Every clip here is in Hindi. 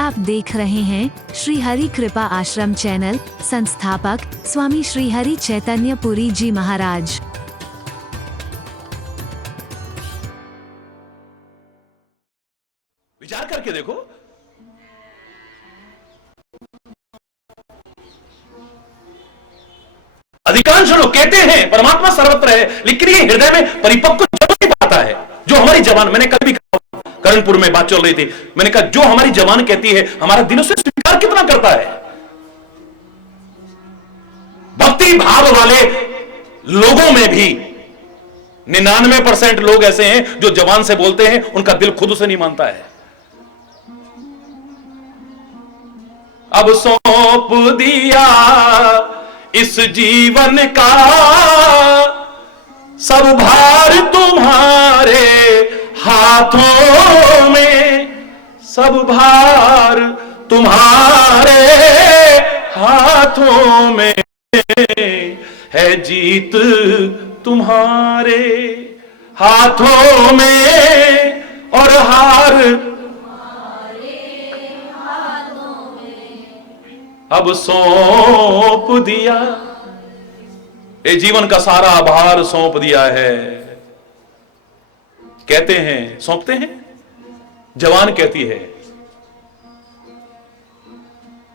आप देख रहे हैं श्री हरि कृपा आश्रम चैनल। संस्थापक स्वामी श्री हरि चैतन्य पुरी जी महाराज। विचार करके देखो, अधिकांश लोग कहते हैं परमात्मा सर्वत्र है, लेकिन ये हृदय में परिपक्व जब नहीं पाता है। जो हमारी जबान, मैंने कल भी कहा, करणपुर में बात चल रही थी, मैंने कहा जो हमारी जबान कहती है हमारा दिल उसे स्वीकार कितना करता है। भक्ति भाव वाले लोगों में भी 99% लोग ऐसे हैं जो जबान से बोलते हैं, उनका दिल खुद उसे नहीं मानता है। अब सौंप दिया इस जीवन का सब भार तुम्हारे हाथों में, सब भार तुम्हारे हाथों में है, जीत तुम्हारे हाथों में और हार अब सौंप दिया, ये जीवन का सारा भार सौंप दिया है। कहते हैं, सौंपते हैं, जवान कहती है।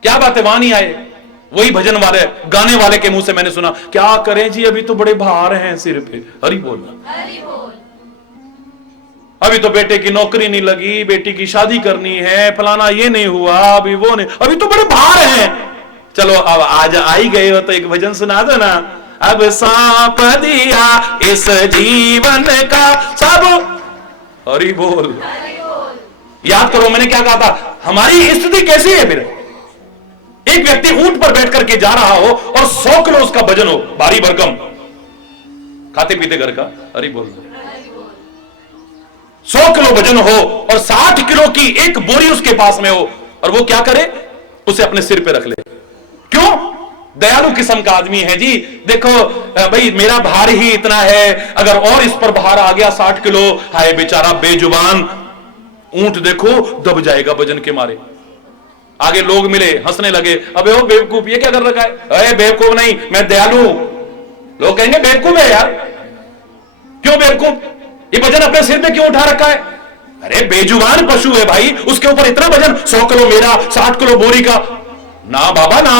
क्या बात है, वहां नहीं आए? वही भजन वाले, गाने वाले के मुंह से मैंने सुना, क्या करें जी अभी तो बड़े भार हैं सिर पे। हरि बोलना, हरि बोल। अभी तो बेटे की नौकरी नहीं लगी, बेटी की शादी करनी है, फलाना ये नहीं हुआ, अभी वो नहीं, अभी तो बड़े भार हैं। चलो अब आज आई गए हो तो एक भजन सुना दो ना। अब सौंप दिया इस जीवन का सब, हरि बोल। याद करो मैंने क्या कहा था, हमारी स्थिति कैसी है फिर? एक व्यक्ति ऊंट पर बैठ करके जा रहा हो और 100 किलो उसका वजन हो, भारी भरकम, खाते पीते घर का, हरि बोल। 100 किलो वजन हो और 60 किलो की एक बोरी उसके पास में हो, और वो क्या करे, उसे अपने सिर पे रख ले। क्यों? दयालु किस्म का आदमी है जी। देखो भाई मेरा भार ही इतना है, अगर और इस पर भार आ गया 60 किलो, हाय बेचारा बेजुबान ऊंट देखो दब जाएगा वजन के मारे। आगे लोग मिले, हंसने लगे, अबे वो बेवकूफ, ये क्या कर रखा है? अरे बेवकूफ नहीं, मैं दयालु। लोग कहेंगे बेवकूफ है यार। क्यों बेवकूफ? ये वजन अपने सिर पे क्यों उठा रखा है? अरे बेजुबान पशु है भाई, उसके ऊपर इतना वजन, 100 किलो मेरा, 60 किलो बोरी का। ना बाबा ना,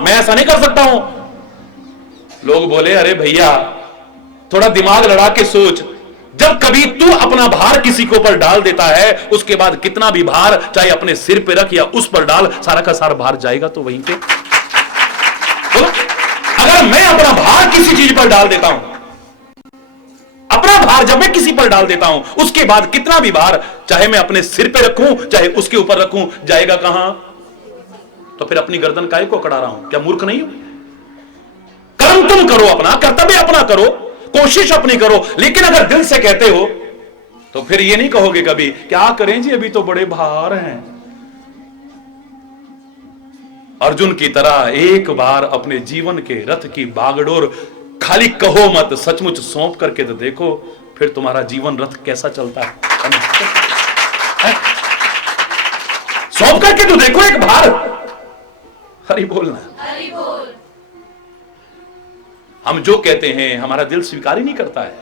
मैं ऐसा नहीं कर सकता हूं। लोग बोले अरे भैया थोड़ा दिमाग लड़ा के सोच, जब कभी तू अपना भार किसी के ऊपर डाल देता है, उसके बाद कितना भी भार चाहे अपने सिर पे रख या उस पर डाल, सारा का सारा भार जाएगा तो वहीं पे। तो अगर मैं अपना भार किसी चीज पर डाल देता हूं, अपना भार जब मैं किसी पर डाल देता हूं, उसके बाद कितना भी भार चाहे मैं अपने सिर पे रखूं चाहे उसके ऊपर रखूं, जाएगा कहां? तो फिर अपनी गर्दन काहे को अकड़ा रहा हूं? क्या मूर्ख नहीं हूं? कर्म तुम करो, अपना कर्तव्य अपना करो, कोशिश अपनी करो, लेकिन अगर दिल से कहते हो तो फिर ये नहीं कहोगे कभी क्या करें जी अभी तो बड़े भार हैं। अर्जुन की तरह एक बार अपने जीवन के रथ की बागडोर खाली कहो मत, सचमुच सौंप करके तो देखो, फिर तुम्हारा जीवन रथ कैसा चलता है। सौंप करके तो देखो एक भार। हरि बोलना, हरि बोल। हम जो कहते हैं हमारा दिल स्वीकार ही नहीं करता है,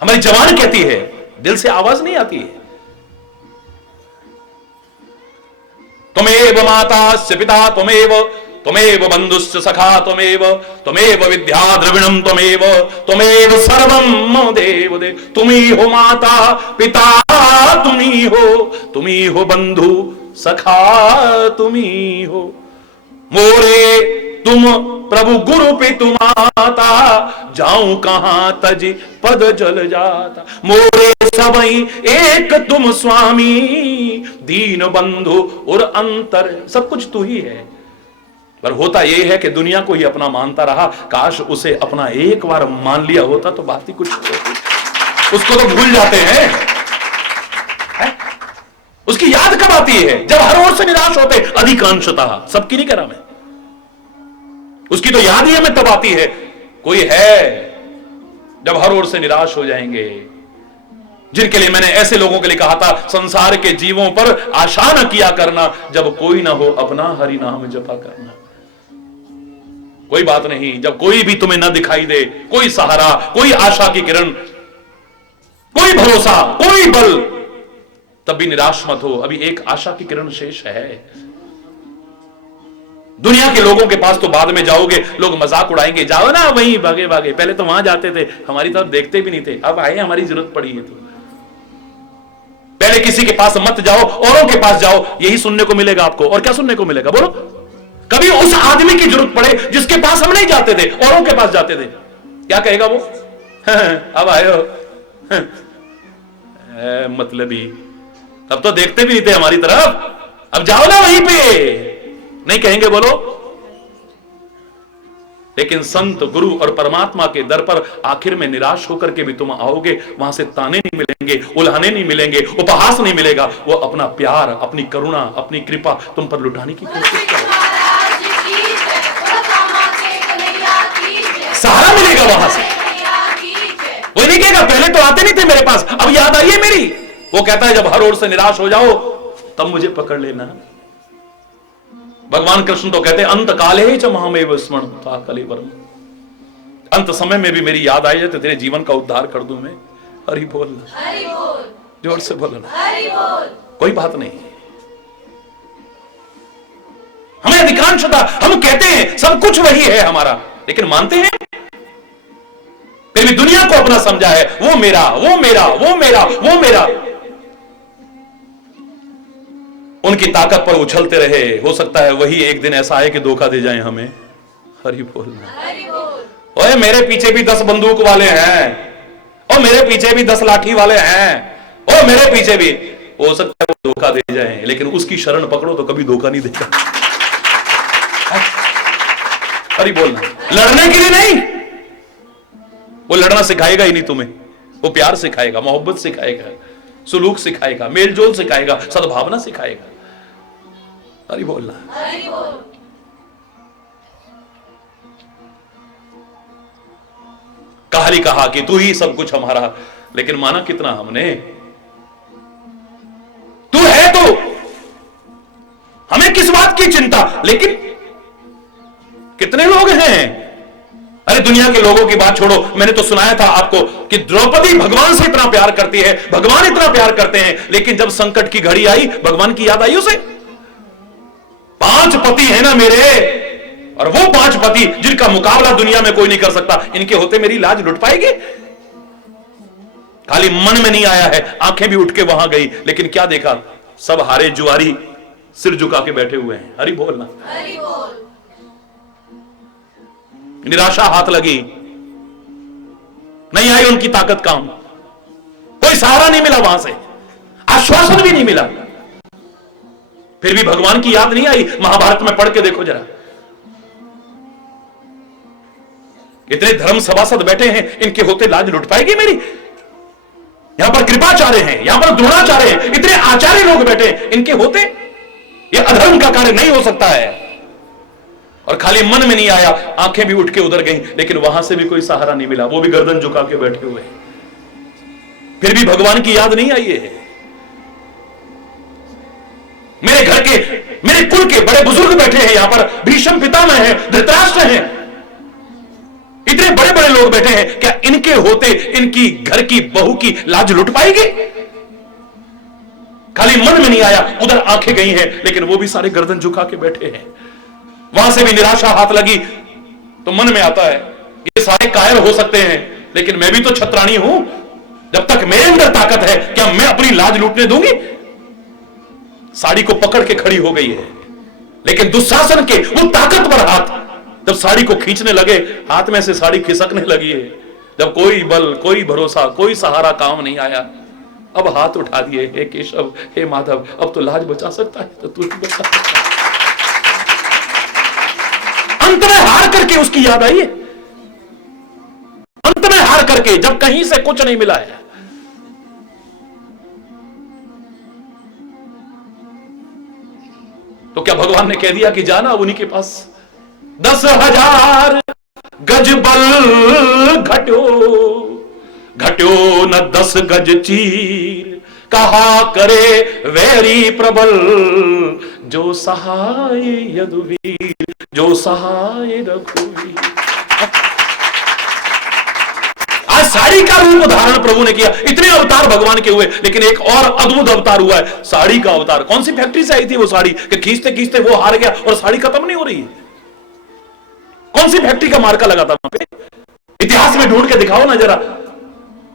हमारी जबान कहती है, दिल से आवाज नहीं आती है। त्वमेव मातास्य पिता त्वमेव, त्वमेव बंधुश्च सखा त्वमेव, त्वमेव विद्या द्रविणम त्वमेव, त्वमेव सर्वं मम देव देव। तुम ही हो माता पिता, तुम ही हो बंधु सखा, तुम ही हो मोरे तुम प्रभु गुरु पितु माता, जाऊं कहां तज पद जल जाता। मोरे सबई एक तुम स्वामी, दीन बंधु और अंतर, सब कुछ तू ही है। पर होता यह है कि दुनिया को ही अपना मानता रहा, काश उसे अपना एक बार मान लिया होता तो बात ही कुछ होती। उसको तो भूल जाते हैं, है? उसकी याद कब आती है? जब हर ओर से निराश होते, अधिकांशतः, सबकी नहीं कह रहा मैं, उसकी तो याद ही हमें तब आती है, कोई है जब हर ओर से निराश हो जाएंगे, जिनके लिए मैंने ऐसे लोगों के लिए कहा था, संसार के जीवों पर आशा न किया करना, जब कोई ना हो अपना हरि नाम जपा करना। कोई बात नहीं, जब कोई भी तुम्हें न दिखाई दे, कोई सहारा, कोई आशा की किरण, कोई भरोसा, कोई बल, तब भी निराश मत हो, अभी एक आशा की किरण शेष है। दुनिया के लोगों के पास तो बाद में जाओगे, लोग मजाक उड़ाएंगे, जाओ ना वहीं भागे भागे, पहले तो वहां जाते थे, हमारी तरफ देखते भी नहीं थे, अब आए हमारी जरूरत पड़ी है तो। पहले किसी के पास मत जाओ, औरों के पास जाओ, यही सुनने को मिलेगा आपको। और क्या सुनने को मिलेगा बोलो? कभी उस आदमी की जरूरत पड़े जिसके पास हम नहीं जाते थे, औरों के पास जाते थे, क्या कहेगा वो? अब आयो मतलब ही, तब तो देखते भी नहीं थे हमारी तरफ, अब जाओ ना वहीं पे, नहीं कहेंगे बोलो? लेकिन संत, गुरु और परमात्मा के दर पर आखिर में निराश होकर के भी तुम आओगे, वहां से ताने नहीं मिलेंगे, उल्हाने नहीं मिलेंगे, उपहास नहीं मिलेगा, वो अपना प्यार, अपनी करुणा, अपनी कृपा तुम पर लुटाने की कोशिश करेगा। सहारा मिलेगा वहां से। वो नहीं कहेगा पहले तो आते नहीं थे मेरे पास, अब याद आई है मेरी। वो कहता है जब हर ओर से निराश हो जाओ तब मुझे पकड़ लेना। भगवान कृष्ण तो कहते हैं अंत काले च महामेव स्मरणता कलेवरम, अंत समय में भी मेरी याद आई है तो तेरे जीवन का उद्धार कर दूं मैं। हरि बोल, जोर से बोलो ना। कोई बात नहीं, हमें अधिकांशता, हम कहते हैं सब कुछ वही है हमारा, लेकिन मानते हैं? फिर भी दुनिया को अपना समझा है, वो मेरा, वो मेरा, वो मेरा, वो मेरा। उनकी ताकत पर उछलते रहे, हो सकता है वही एक दिन ऐसा आए कि धोखा दे जाए हमें। हरि बोल। ओए मेरे पीछे भी 10 बंदूक वाले हैं, और मेरे पीछे भी 10 लाठी वाले हैं, और मेरे पीछे भी, हो सकता है वो धोखा दे जाए, लेकिन उसकी शरण पकड़ो तो कभी धोखा नहीं देगा। हरि बोलना, लड़ने के लिए नहीं, वो लड़ना सिखाएगा ही नहीं तुम्हें, वो प्यार सिखाएगा, मोहब्बत सिखाएगा, सुलूक सिखाएगा, मेलजोल सिखाएगा, सद्भावना सिखाएगा। हरि बोलना। काहली कहा कि तू ही सब कुछ हमारा, लेकिन माना कितना हमने? तू है तो हमें किस बात की चिंता, लेकिन कितने लोग हैं? अरे दुनिया के लोगों की बात छोड़ो, मैंने तो सुनाया था आपको कि द्रौपदी भगवान से इतना प्यार करती है, भगवान इतना प्यार करते हैं, लेकिन जब संकट की घड़ी आई, भगवान की याद आई उसे। 5 पति है ना मेरे, और वो 5 पति जिनका मुकाबला दुनिया में कोई नहीं कर सकता, इनके होते मेरी लाज लुट पाएगी? खाली मन में नहीं आया है, आंखें भी उठ के वहां गई, लेकिन क्या देखा? सब हारे जुआरी सिर झुका के बैठे हुए हैं। हरि बोलना। निराशा हाथ लगी, नहीं आई उनकी ताकत काम, कोई सहारा नहीं मिला, वहां से आश्वासन भी नहीं मिला, फिर भी भगवान की याद नहीं आई। महाभारत में पढ़ के देखो जरा, इतने धर्म सभासद बैठे हैं, इनके होते लाज लुट पाएगी मेरी? यहां पर कृपाचार्य हैं, यहां पर द्रोणाचार्य हैं, इतने आचार्य लोग बैठे हैं, इनके होते यह अधर्म का कार्य नहीं हो सकता है। और खाली मन में नहीं आया, आंखें भी उठ के उधर गई, लेकिन वहां से भी कोई सहारा नहीं मिला, वो भी गर्दन झुका के बैठे हुए, फिर भी भगवान की याद नहीं आई है। मेरे घर के, मेरे कुल के बड़े बुजुर्ग बैठे हैं यहां पर, भीष्म पितामह है, धृतराष्ट्र है, इतने बड़े बड़े लोग बैठे हैं, क्या इनके होते इनकी घर की बहू की लाज लुट पाएगी? खाली मन में नहीं आया, उधर आंखें गई हैं, लेकिन वो भी सारे गर्दन झुका के बैठे हैं। वहां से भी निराशा हाथ लगी तो मन में आता है ये सारे कायर हो सकते हैं, लेकिन मैं भी तो छत्राणी हूं, जब तक मेरे अंदर ताकत है क्या मैं अपनी लाज लूटने दूंगी? साड़ी को पकड़ के खड़ी हो गई है, लेकिन दुशासन के वो ताकतवर हाथ जब साड़ी को खींचने लगे, हाथ में से साड़ी खिसकने लगी है। जब कोई बल, कोई भरोसा, कोई सहारा काम नहीं आया, अब हाथ उठा दिए, हे केशव, हे माधव, अब तो लाज बचा सकता है तो तू ही बचा सकता है। अंत में हार करके उसकी याद आई है, अंत में हार करके, जब कहीं से कुछ नहीं मिला है। तो क्या भगवान ने कह दिया कि जाना उन्हीं के पास? 10,000 गज बल घटो हट्यो न 10 गज चीर, कहा करे वैरी प्रबल, जो सहाय यदुवीर, जो सहाय रघुवीर। आज साड़ी का रूप धारण प्रभु ने किया। इतने अवतार भगवान के हुए, लेकिन एक और अद्भुत अवतार हुआ है, साड़ी का अवतार। कौन सी फैक्ट्री से आई थी वो साड़ी कि खींचते खींचते वो हार गया और साड़ी खत्म नहीं हो रही है? कौन सी फैक्ट्री का मार्का लगा था वहां पे? इतिहास में ढूंढ के दिखाओ ना जरा।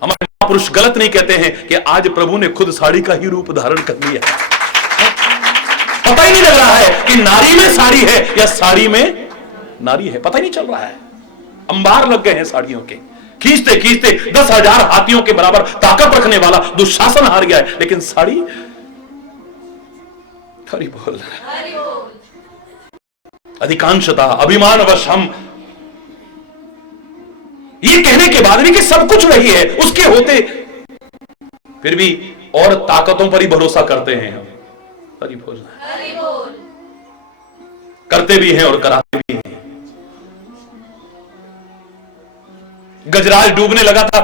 हमारे महापुरुष गलत नहीं कहते हैं कि आज प्रभु ने खुद साड़ी का ही रूप धारण कर लिया। पता ही नहीं लग रहा है कि नारी में साड़ी है या साड़ी में नारी है, पता ही नहीं चल रहा है। अंबार लग गए हैं साड़ियों के। खींचते खींचते 10,000 हाथियों के बराबर ताकत रखने वाला दुशासन हार गया है, लेकिन साड़ी हरि बोल। अधिकांशता अभिमानवश हम ये कहने के बाद भी कि सब कुछ वही है, उसके होते फिर भी और ताकतों पर ही भरोसा करते हैं हम। हरि बोल। करते भी हैं और कराते भी हैं। गजराज डूबने लगा था,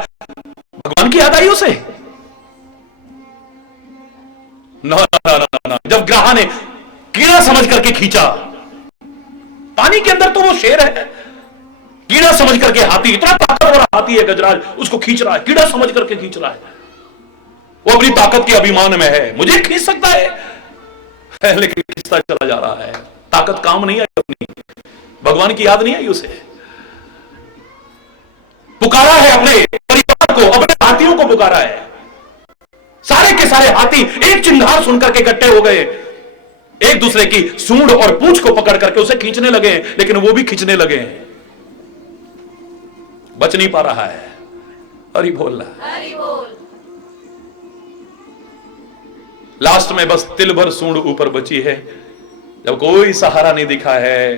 भगवान की याद आई उसे? ना ना ना ना। जब ग्राह ने कीड़ा समझ करके खींचा, पानी के अंदर तो वो शेर है, कीड़ा समझ करके हाथी, इतना ताकतवर हाथी है गजराज, उसको खींच रहा है, कीड़ा समझ करके खींच रहा है। वो अपनी ताकत के अभिमान में है, मुझे खींच सकता है, लेकिन खींचता चला जा रहा है। ताकत काम नहीं आई अपनी, भगवान की याद नहीं आई उसे। पुकारा है अपने परिवार को, अपने हाथियों को पुकारा है। सारे के सारे हाथी एक चिंगार सुनकर के इकट्ठे हो गए, एक दूसरे की सूंड और पूंछ को पकड़ करके उसे खींचने लगे, लेकिन वो भी खींचने लगे, बच नहीं पा रहा है। हरि बोल रहा है। लास्ट में बस तिल भर सूंड ऊपर बची है। जब कोई सहारा नहीं दिखा है,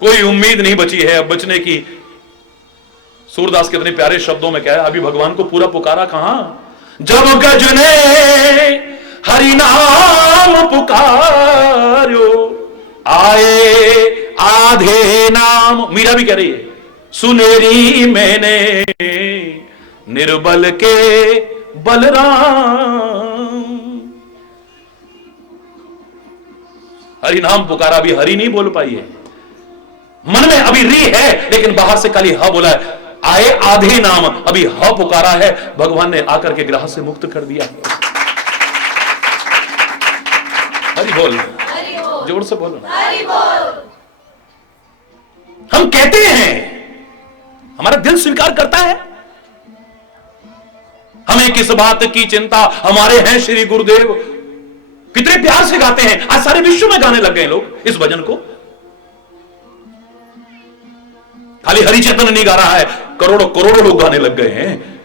कोई उम्मीद नहीं बची है अब बचने की, सूरदास कितने प्यारे शब्दों में कहा है, अभी भगवान को पूरा पुकारा कहां? जब गज ने हरि नाम पुकारो, आए आधे नाम। मीरा भी कह रही है, सुनेरी मैंने निर्बल के बलराम। हरि नाम पुकारा, अभी हरि नहीं बोल पाई है, मन में अभी री है, लेकिन बाहर से खाली ह बोला है। आए आधे नाम, अभी ह पुकारा है, भगवान ने आकर के ग्रह से मुक्त कर दिया। हरि बोल, जोर से बोलो। हम कहते हैं, हमारा दिल स्वीकार करता है, हमें किस बात की चिंता, हमारे हैं श्री गुरुदेव। कितने प्यार से गाते हैं, आज सारे विश्व में गाने लग गए लोग इस भजन को। खाली हरिचेतन नहीं गा रहा है, करोड़ों करोड़ों लोग गाने लग गए हैं।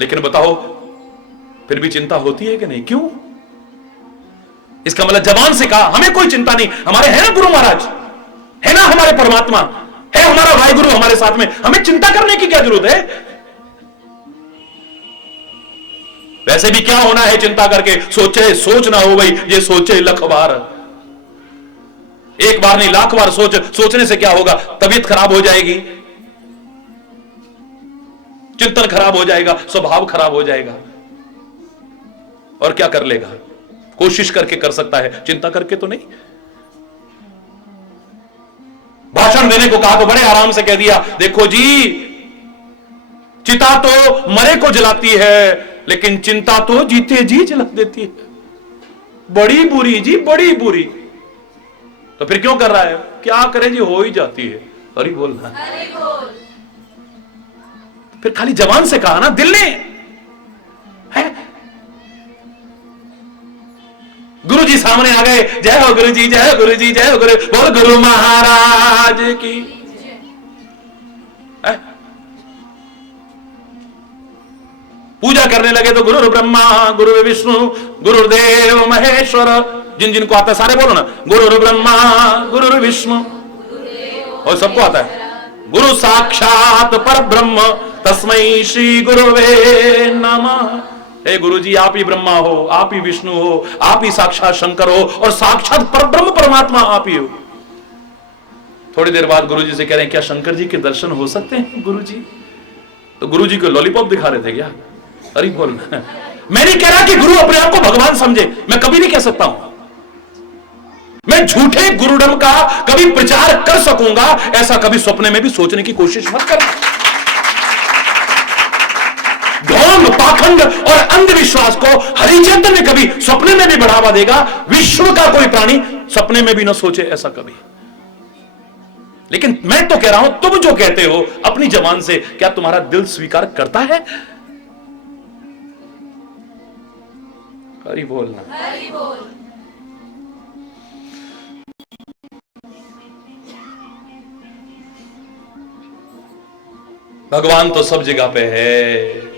लेकिन बताओ, फिर भी चिंता होती है कि नहीं? क्यों? इसका मतलब जबान से कहा, हमें कोई चिंता नहीं, हमारे हैं ना गुरु महाराज, है ना हमारे परमात्मा, है हमारा वाहिगुरु हमारे साथ में, हमें चिंता करने की क्या जरूरत है? वैसे भी क्या होना है चिंता करके? सोचे सोच ना हो गई, ये सोचे लख बार। एक बार नहीं, लाख बार सोचने से क्या होगा? तबीयत खराब हो जाएगी, चिंतन खराब हो जाएगा, स्वभाव खराब हो जाएगा, और क्या कर लेगा? कोशिश करके कर सकता है, चिंता करके तो नहीं। भाषण देने को कहा तो बड़े आराम से कह दिया, देखो जी, चिता तो मरे को जलाती है, लेकिन चिंता तो जीते जी जला देती है। बड़ी बुरी जी, बड़ी बुरी। तो फिर क्यों कर रहा है? क्या करे जी, हो ही जाती है। हरि बोल ना। फिर खाली जबान से कहा ना, दिल ने है। गुरु जी सामने आ गए, जय हो गुरु जी, जय हो गुरु जी, जय हो गुरु, बोल गुरु महाराज की। पूजा करने लगे तो गुरु ब्रह्मा, गुरु विष्णु, गुरुदेव महेश्वर, जिन जिनको आता है सारे बोलो ना, गुरु ब्रह्मा, गुरु विष्णु, और सबको आता है, गुरु साक्षात पर ब्रह्म तस्मै श्री गुरुवे नमः। हे गुरु जी, आप ही ब्रह्मा हो, आप ही विष्णु हो, आप ही साक्षात शंकर हो, और साक्षात पर ब्रह्म परमात्मा आप ही हो। थोड़ी देर बाद गुरु जी से कह रहे हैं, क्या शंकर जी के दर्शन हो सकते हैं गुरु जी? तो गुरु जी को लॉलीपॉप दिखा रहे थे क्या? अरे बोल, मैं नहीं कह रहा कि गुरु अपने आप को भगवान समझे, मैं कभी नहीं कह सकता हूं। मैं झूठे गुरुडम का कभी प्रचार कर सकूंगा ऐसा कभी सपने में भी सोचने की कोशिश मत करना। ढोंग, पाखंड और अंधविश्वास को हरिचंद्र ने कभी सपने में भी बढ़ावा देगा, विश्व का कोई प्राणी सपने में भी ना सोचे ऐसा कभी। लेकिन मैं तो कह रहा हूं, तुम जो कहते हो अपनी जबान से, क्या तुम्हारा दिल स्वीकार करता है? हरि बोलना, हरि बोल। भगवान तो सब जगह पे है,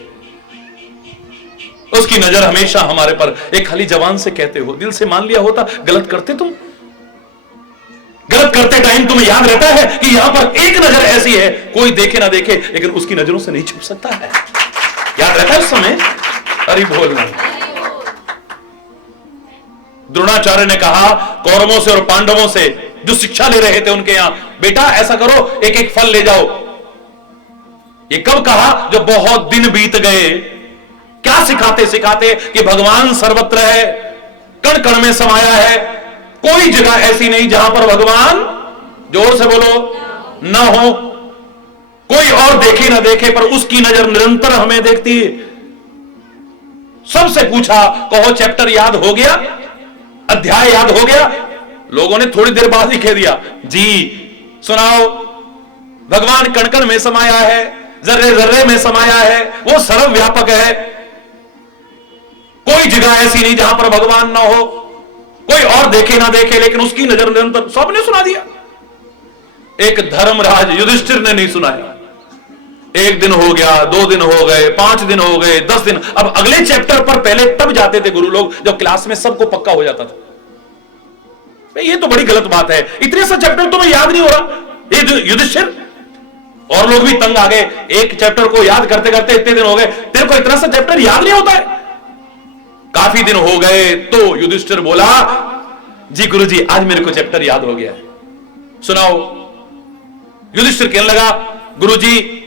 उसकी नजर हमेशा हमारे पर। एक खाली जबान से कहते हो, दिल से मान लिया होता गलत करते तुम? गलत करते टाइम तुम्हें याद रहता है कि यहां पर एक नजर ऐसी है, कोई देखे ना देखे लेकिन उसकी नजरों से नहीं छुप सकता है? याद रहता है उस समय? अरे बोलना। द्रोणाचार्य ने कहा कौरवों से और पांडवों से जो शिक्षा ले रहे थे उनके यहां, बेटा ऐसा करो, एक एक फल ले जाओ। ये कब कहा? जब बहुत दिन बीत गए। क्या सिखाते सिखाते कि भगवान सर्वत्र है, कण कण में समाया है, कोई जगह ऐसी नहीं जहां पर भगवान, जोर से बोलो, ना हो। कोई और देखे ना देखे पर उसकी नजर निरंतर हमें देखती है। सबसे पूछा, कहो चैप्टर याद हो गया, अध्याय याद हो गया? लोगों ने थोड़ी देर बाद ही कह दिया, जी सुनाओ। भगवान कण कण में समाया है, जर्रे जर्रे में समाया है, वो सर्वव्यापक है, कोई जगह ऐसी नहीं जहां पर भगवान ना हो, कोई और देखे ना देखे लेकिन उसकी नजर निरंतर। सबने सुना दिया, एक धर्मराज युधिष्ठिर ने नहीं सुनाया। एक दिन हो गया, 2 दिन हो गए, 5 दिन हो गए, 10 दिन। अब अगले चैप्टर पर पहले तब जाते थे गुरु लोग जब क्लास में सबको पक्का हो जाता था। ये तो बड़ी गलत बात है, इतने सा चैप्टर तुम्हें याद नहीं हो रहा। ये युधिष्ठिर और लोग भी तंग आ गए, एक चैप्टर को याद करते करते इतने दिन हो गए, तेरे को इतना सा चैप्टर याद नहीं होता है? काफी दिन हो गए तो युधिष्ठिर बोला, जी गुरुजी आज मेरे को चैप्टर याद हो गया है, सुनाओ। युधिष्ठिर कहने लगा, गुरुजी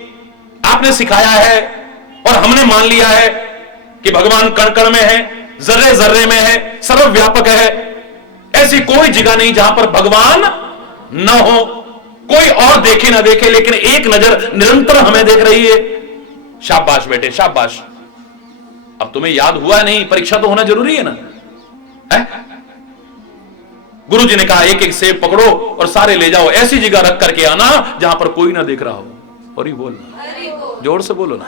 आपने सिखाया है और हमने मान लिया है कि भगवान कण कण में है, जर्रे जर्रे में है, सर्वव्यापक है, ऐसी कोई जगह नहीं जहां पर भगवान न हो, कोई और देखे ना देखे लेकिन एक नजर निरंतर हमें देख रही है। शाबाश बेटे शाबाश। अब तुम्हें याद हुआ नहीं, परीक्षा तो होना जरूरी है ना? गुरु जी ने कहा एक एक सेब पकड़ो और सारे ले जाओ, ऐसी जगह रख करके आना जहां पर कोई ना देख रहा हो। और ही बोलना, जोर से बोलो ना,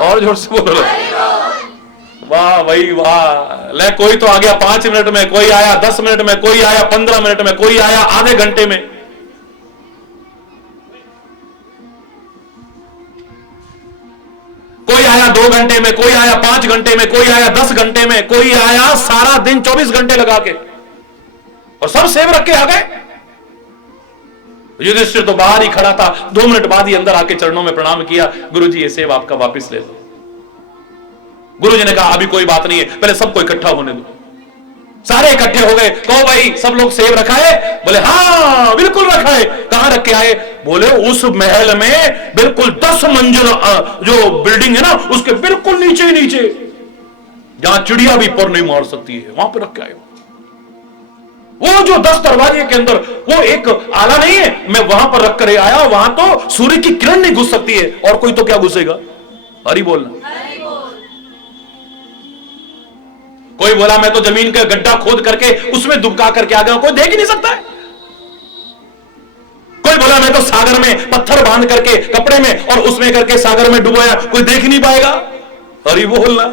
और जोर से बोलो ना। वाह भाई वाह। ले कोई तो आ गया 5 मिनट में, कोई आया 10 मिनट में, कोई आया 15 मिनट में, कोई आया आधे घंटे में। कोई आया 2 घंटे में, कोई आया 5 घंटे में, कोई आया 10 घंटे में, कोई आया सारा दिन 24 घंटे लगा के, और सब सेब रख के आ गए। युधिष्ठिर तो बाहर ही खड़ा था, 2 मिनट बाद ही अंदर आके चरणों में प्रणाम किया, गुरुजी ये सेब आपका वापस ले लो। गुरुजी ने कहा अभी कोई बात नहीं है, पहले सबको इकट्ठा होने दो। सारे इकट्ठे हो गए, कहो भाई सब लोग सेब रखा है? बोले हाँ बिल्कुल रखा है। कहां रख के आए? बोले उस महल में बिल्कुल 10 मंजिल जो बिल्डिंग है ना उसके बिल्कुल नीचे नीचे, जहां चिड़िया भी पर नहीं मार सकती है, वहां पर रख के आए। वो जो 10 दरवाजे के अंदर वो एक आला नहीं है, मैं वहां पर रख कर आया, वहां तो सूर्य की किरण नहीं घुस सकती है, और कोई तो क्या घुसेगा? हरि बोलना। कोई बोला मैं तो जमीन का गड्ढा खोद करके उसमें दुबका करके आ गया, कोई देख ही नहीं सकता है। कोई बोला मैं तो सागर में पत्थर बांध करके कपड़े में और उसमें करके सागर में डुबाया, कोई देख ही नहीं पाएगा। हरि बोलना।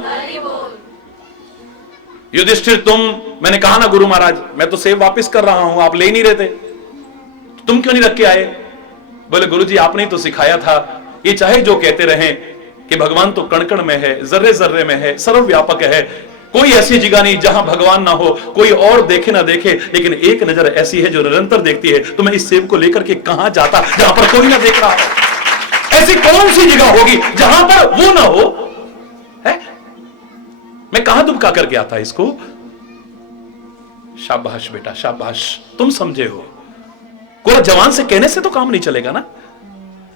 युधिष्ठिर मैंने कहा ना गुरु महाराज मैं तो सेब वापस कर रहा हूं, आप ले नहीं रहे थे, तुम क्यों नहीं रख के आए? बोले गुरुजी आपने तो सिखाया था, ये चाहे जो कहते रहे कि भगवान तो कण कण में है, जर्रे जर्रे में है, सर्वव्यापक है, कोई ऐसी जगह नहीं जहां भगवान ना हो, कोई और देखे ना देखे लेकिन एक नजर ऐसी है जो निरंतर देखती है। तो मैं इस सेब को लेकर के कहां जाता जहां पर कोई ना देख रहा हो? ऐसी कौन सी जगह होगी जहां पर वो ना हो? है? मैं कहां दुबका करके आता इसको? शाबाश बेटा शाबाश, तुम समझे हो। कोई जवान से कहने से तो काम नहीं चलेगा ना।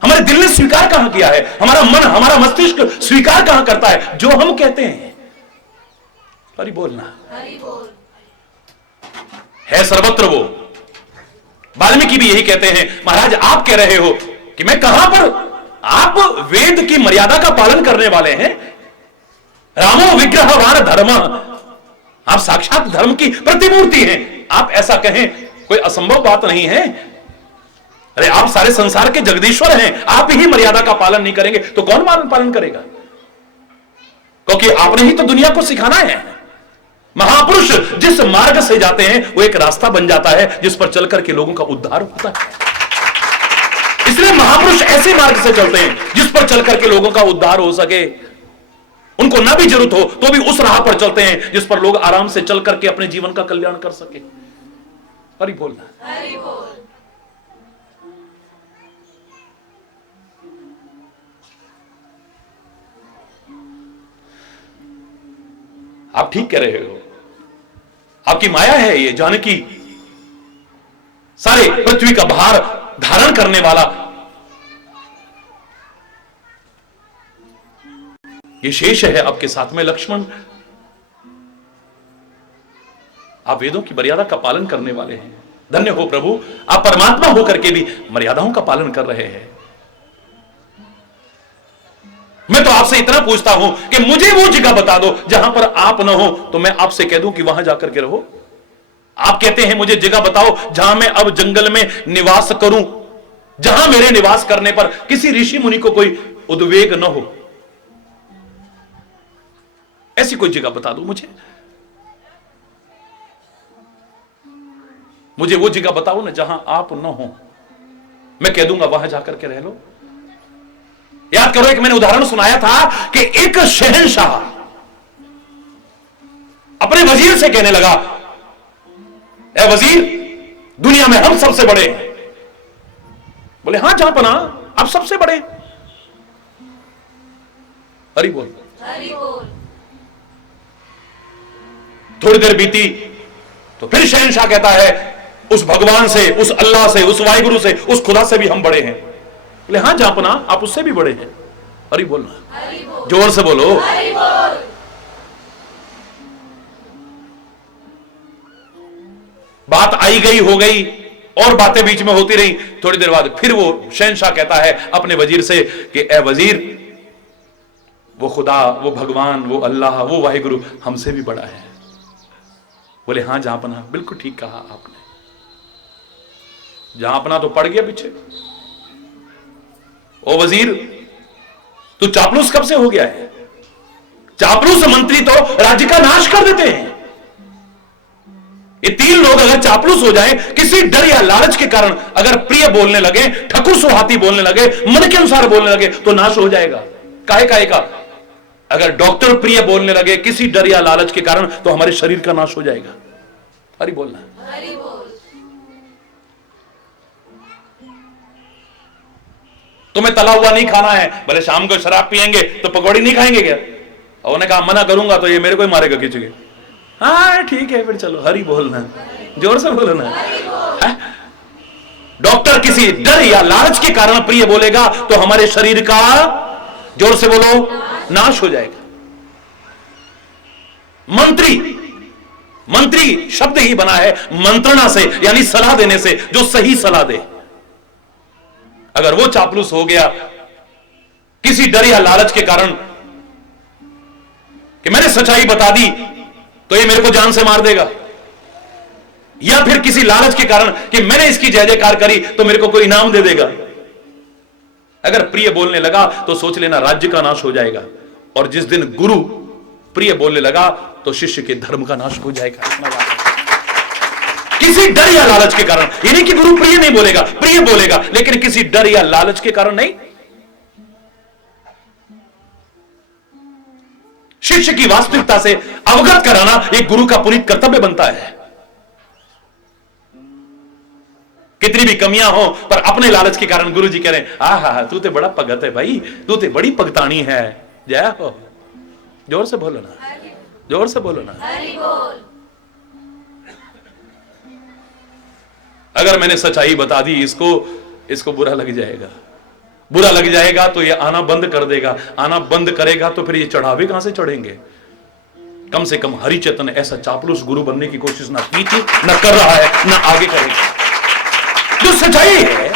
हमारे दिल ने स्वीकार कहां किया है, हमारा मन, हमारा मस्तिष्क स्वीकार कहां करता है जो हम कहते हैं। हरि बोलना है सर्वत्र वो। वाल्मीकि भी यही कहते हैं, महाराज आप कह रहे हो कि मैं कहां पर, आप वेद की मर्यादा का पालन करने वाले हैं, रामो विग्रहवान धर्म, आप साक्षात धर्म की प्रतिमूर्ति हैं, आप ऐसा कहें कोई असंभव बात नहीं है। अरे आप सारे संसार के जगदीश्वर हैं, आप ही मर्यादा का पालन नहीं करेंगे तो कौन पालन करेगा? क्योंकि आपने ही तो दुनिया को सिखाना है। महापुरुष जिस मार्ग से जाते हैं वो एक रास्ता बन जाता है जिस पर चलकर के लोगों का उद्धार होता है। इसलिए महापुरुष ऐसे मार्ग से चलते हैं जिस पर चलकर के लोगों का उद्धार हो सके। उनको ना भी जरूरत हो तो भी उस राह पर चलते हैं जिस पर लोग आराम से चल करके अपने जीवन का कल्याण कर सके। हरि बोलना। हरि बोल। आप ठीक कह रहे हो, आपकी माया है ये जानकी, सारे पृथ्वी का भार धारण करने वाला ये शेष है आपके साथ में लक्ष्मण। आप वेदों की मर्यादा का पालन करने वाले हैं। धन्य हो प्रभु, आप परमात्मा होकर के भी मर्यादाओं का पालन कर रहे हैं। मैं तो आपसे इतना पूछता हूं कि मुझे वो जगह बता दो जहां पर आप ना हो तो मैं आपसे कह दूं कि वहां जाकर के रहो। आप कहते हैं मुझे जगह बताओ जहां मैं अब जंगल में निवास करूं, जहां मेरे निवास करने पर किसी ऋषि मुनि को कोई उद्वेग न हो। ऐसी कोई जगह बता दो मुझे वो जगह बताओ ना जहां आप न हो, मैं कह दूंगा वहां जाकर के रह लो। याद करो, एक मैंने उदाहरण सुनाया था कि एक शहंशाह अपने वजीर से कहने लगा, ए वजीर, दुनिया में हम सबसे बड़े हैं। बोले हाँ जहांपना, आप सबसे बड़े। हरि बोल। हरि बोल। थोड़ी देर बीती तो फिर शहंशाह कहता है, उस भगवान से, उस अल्लाह से, उस वाहिगुरु से, उस खुदा से भी हम बड़े हैं। बोले हाँ जहांपना, आप उससे भी बड़े हैं। हरि बोलना, जोर से बोलो। हरि बोल। बात आई गई हो गई और बातें बीच में होती रही। थोड़ी देर बाद फिर वो शहंशाह कहता है अपने वजीर से कि ए वजीर, वो खुदा, वो भगवान, वो अल्लाह, वो वाहिगुरु हमसे भी बड़ा है। बोले हाँ जहांपना, बिल्कुल ठीक कहा आपने। जहांपना तो पड़ गया पीछे। ओ वजीर, तू चापलूस कब से हो गया है? चापलूस मंत्री तो राज्य का नाश कर देते हैं। ये तीन लोग अगर चापलूस हो जाएं, किसी डर या लालच के कारण अगर प्रिय बोलने लगे, ठकुर सुहाती बोलने लगे, मन के अनुसार बोलने लगे तो नाश हो जाएगा। काहे का अगर डॉक्टर प्रिय बोलने लगे किसी डर या लालच के कारण तो हमारे शरीर का नाश हो जाएगा। हरि बोलना। हरि बोल। तुम्हें तला हुआ नहीं खाना है, भले शाम को शराब पिएंगे तो पकौड़ी नहीं खाएंगे क्या? और उन्होंने कहा मना करूंगा तो ये मेरे को ही मारेगा खींच के। हाँ ठीक है फिर चलो। हरि बोलना, जोर से बोलना। डॉक्टर किसी डर या लालच के कारण प्रिय बोलेगा तो हमारे शरीर का, जोर से बोलो, नाश हो जाएगा। मंत्री शब्द ही बना है मंत्रणा से, यानी सलाह देने से, जो सही सलाह दे। अगर वो चापलूस हो गया किसी डर या लालच के कारण कि मैंने सच्चाई बता दी तो ये मेरे को जान से मार देगा, या फिर किसी लालच के कारण कि मैंने इसकी जय जयकार करी तो मेरे को कोई इनाम दे देगा, अगर प्रिय बोलने लगा तो सोच लेना राज्य का नाश हो जाएगा। और जिस दिन गुरु प्रिय बोलने लगा तो शिष्य के धर्म का नाश हो जाएगा। किसी डर या लालच के कारण, यानी कि गुरु प्रिय नहीं बोलेगा, प्रिय बोलेगा, लेकिन किसी डर या लालच के कारण नहीं। शिष्य की वास्तविकता से अवगत कराना एक गुरु का पुनीत कर्तव्य बनता है। कितनी भी कमियां हो पर अपने लालच के कारण गुरु जी कह रहे हैं, आहा तू तो बड़ा भगत है भाई, तू तो बड़ी भगतानी है। जय हो। जोर से बोलो ना, जोर से बोलो ना। हरि बोल। अगर मैंने सच्चाई बता दी इसको बुरा लग जाएगा, बुरा लग जाएगा तो ये आना बंद कर देगा, आना बंद करेगा तो फिर ये चढ़ावे कहां से चढ़ेंगे। कम से कम हरिचेतन ऐसा चापलूस गुरु बनने की कोशिश ना की थी, ना कर रहा है, ना आगे करेगा। जो सच्चाई है,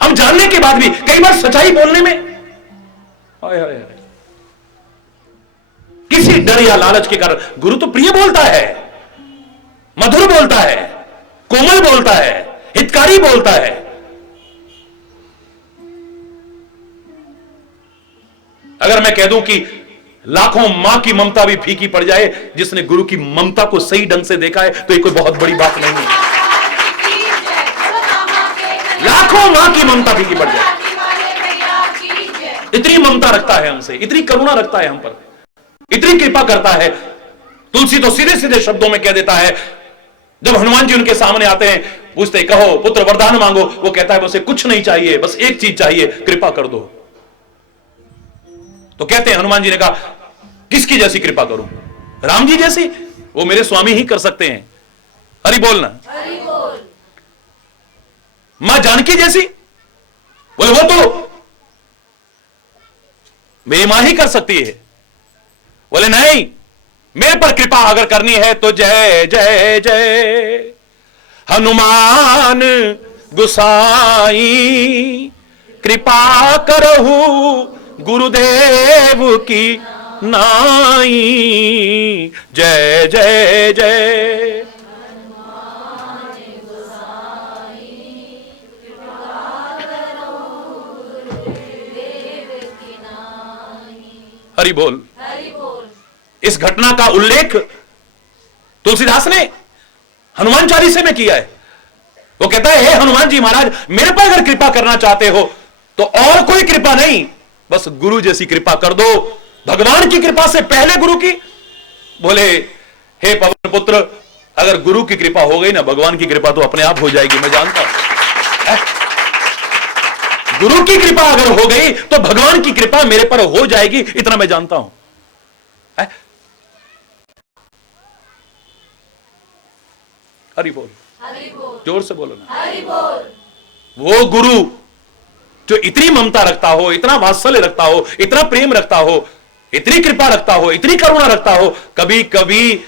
हम जानने के बाद भी कई बार सच्चाई बोलने में हाय हाय किसी डर या लालच के कारण, गुरु तो प्रिय बोलता है, मधुर बोलता है, कोमल बोलता है, हितकारी बोलता है। अगर मैं कह दूं कि लाखों मां की ममता भी फीकी पड़ जाए, जिसने गुरु की ममता को सही ढंग से देखा है, तो ये कोई बहुत बड़ी बात नहीं है। लाखों मां की ममता फीकी पड़ जाए, इतनी ममता रखता है हमसे, इतनी करुणा रखता है हम पर, इतनी कृपा करता है। तुलसी तो सीधे सीधे शब्दों में कह देता है, जब हनुमान जी उनके सामने आते हैं, पूछते कहो पुत्र वरदान मांगो, वो कहता है मुझे कुछ नहीं चाहिए, बस एक चीज चाहिए, कृपा कर दो। तो कहते हैं, हनुमान जी ने कहा किसकी जैसी कृपा करूं? राम जी जैसी? वो मेरे स्वामी ही कर सकते हैं। हरि बोलना। मां जानकी जैसी? बोले वो तो मेरी मां ही कर सकती है। बोले नहीं, मेरे पर कृपा अगर करनी है तो जय जय जय हनुमान गुसाई, कृपा करहु गुरुदेव की नाई, जय जय जय। हरि बोल। इस घटना का उल्लेख तुलसीदास ने हनुमान चालीसे में किया है। वो कहता है, हे हनुमान जी महाराज, मेरे पर अगर कृपा करना चाहते हो तो और कोई कृपा नहीं, बस गुरु जैसी कृपा कर दो। भगवान की कृपा से पहले गुरु की। बोले हे पवन पुत्र, अगर गुरु की कृपा हो गई ना, भगवान की कृपा तो अपने आप हो जाएगी, मैं जानता हूं। गुरु की कृपा अगर हो गई तो भगवान की कृपा मेरे पर हो जाएगी, इतना मैं जानता हूं। हरि बोल। जोर से बोलो ना। हरि बोल। वो गुरु जो इतनी ममता रखता हो, इतना वात्सल्य रखता हो, इतना प्रेम रखता हो, इतनी कृपा रखता हो, इतनी करुणा रखता हो, कभी कभी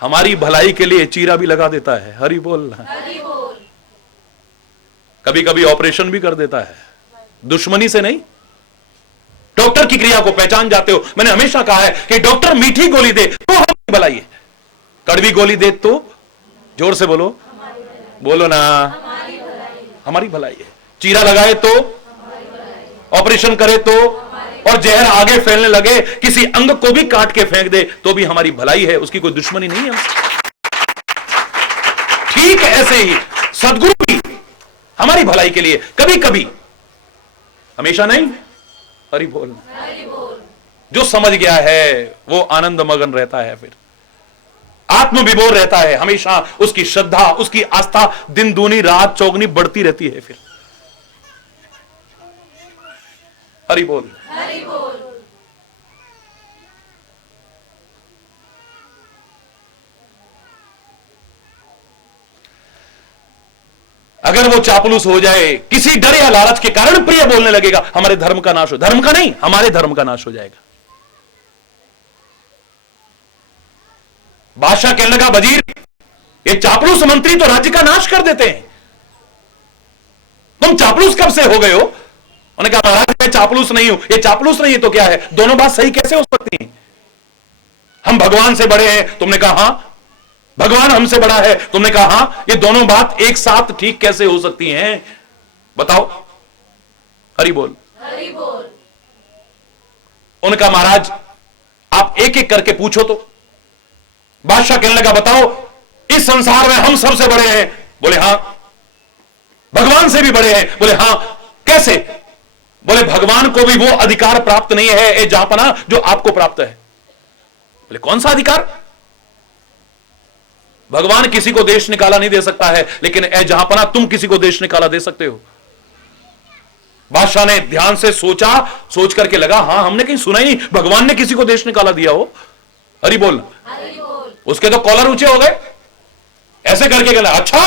हमारी भलाई के लिए चीरा भी लगा देता है। हरि बोल। कभी कभी ऑपरेशन भी कर देता है, दुश्मनी से नहीं। डॉक्टर की क्रिया को पहचान जाते हो। मैंने हमेशा कहा है कि डॉक्टर मीठी गोली दे तो हमारी भलाई है, कड़वी गोली दे तो, जोर से बोलो, बोलो ना, हमारी भलाई है। चीरा लगाए तो, ऑपरेशन करे तो, और जहर आगे फैलने लगे, किसी अंग को भी काट के फेंक दे तो भी हमारी भलाई है, उसकी कोई दुश्मनी नहीं है। ठीक ऐसे ही सदगुरु भी हमारी भलाई के लिए कभी कभी, हमेशा नहीं। हरि बोल। जो समझ गया है वो आनंद मगन रहता है, फिर आत्मविभोर रहता है। हमेशा उसकी श्रद्धा, उसकी आस्था दिन दूनी रात चौगनी बढ़ती रहती है। फिर हरि बोल। अगर वो चापलूस हो जाए, किसी डर या लालच के कारण प्रिय बोलने लगेगा, हमारे धर्म का नाश हो, धर्म का नहीं, हमारे धर्म का नाश हो जाएगा। बादशाह कहने लगा, वजीर, ये चापलूस मंत्री तो राज्य का नाश कर देते हैं, तुम चापलूस कब से हो गए हो? उन्होंने कहा, महाराज मैं चापलूस नहीं हूं। ये चापलूस नहीं है तो क्या है? दोनों बात सही कैसे हो सकती हैं? हम भगवान से बड़े हैं, तुमने कहा हां। भगवान हमसे बड़ा है, तुमने कहा हां। ये दोनों बात एक साथ ठीक कैसे हो सकती हैं? बताओ। हरि बोल। उनका महाराज आप एक एक करके पूछो तो। बादशाह कहने लगा, बताओ, इस संसार में हम सबसे बड़े हैं? बोले हां। भगवान से भी बड़े हैं? बोले हां। कैसे? बोले भगवान को भी वो अधिकार प्राप्त नहीं है ए जहांपना जो आपको प्राप्त है। बोले कौन सा अधिकार? भगवान किसी को देश निकाला नहीं दे सकता है, लेकिन ए जहांपना तुम किसी को देश निकाला दे सकते हो। बादशाह ने ध्यान से सोचा, सोच करके लगा, हां हमने कहीं सुना ही भगवान ने किसी को देश निकाला दिया हो। हरि बोल। उसके तो कॉलर ऊंचे हो गए, ऐसे करके कहना, अच्छा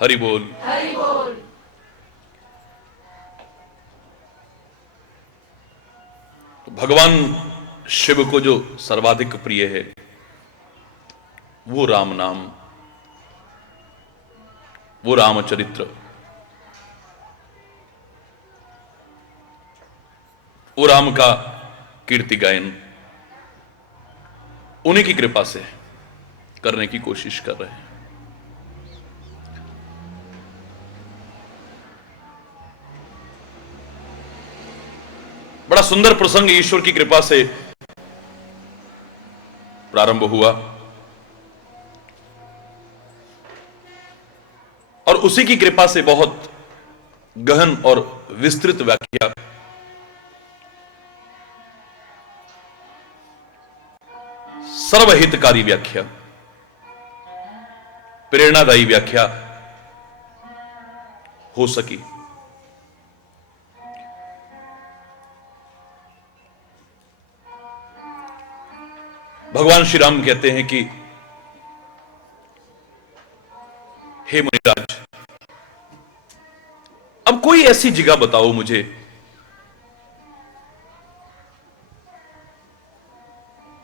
हरि बोल। हरि बोल। तो भगवान शिव को जो सर्वाधिक प्रिय है वो राम नाम, वो रामचरित्र, वो राम का कीर्ति गायन उन्हीं की कृपा से करने की कोशिश कर रहे हैं। बड़ा सुंदर प्रसंग ईश्वर की कृपा से प्रारंभ हुआ और उसी की कृपा से बहुत गहन और विस्तृत व्याख्या सर्वहितकारी व्याख्या, प्रेरणादायी व्याख्या हो सकी। भगवान श्री राम कहते हैं कि हे मुनिराज, अब कोई ऐसी जगह बताओ मुझे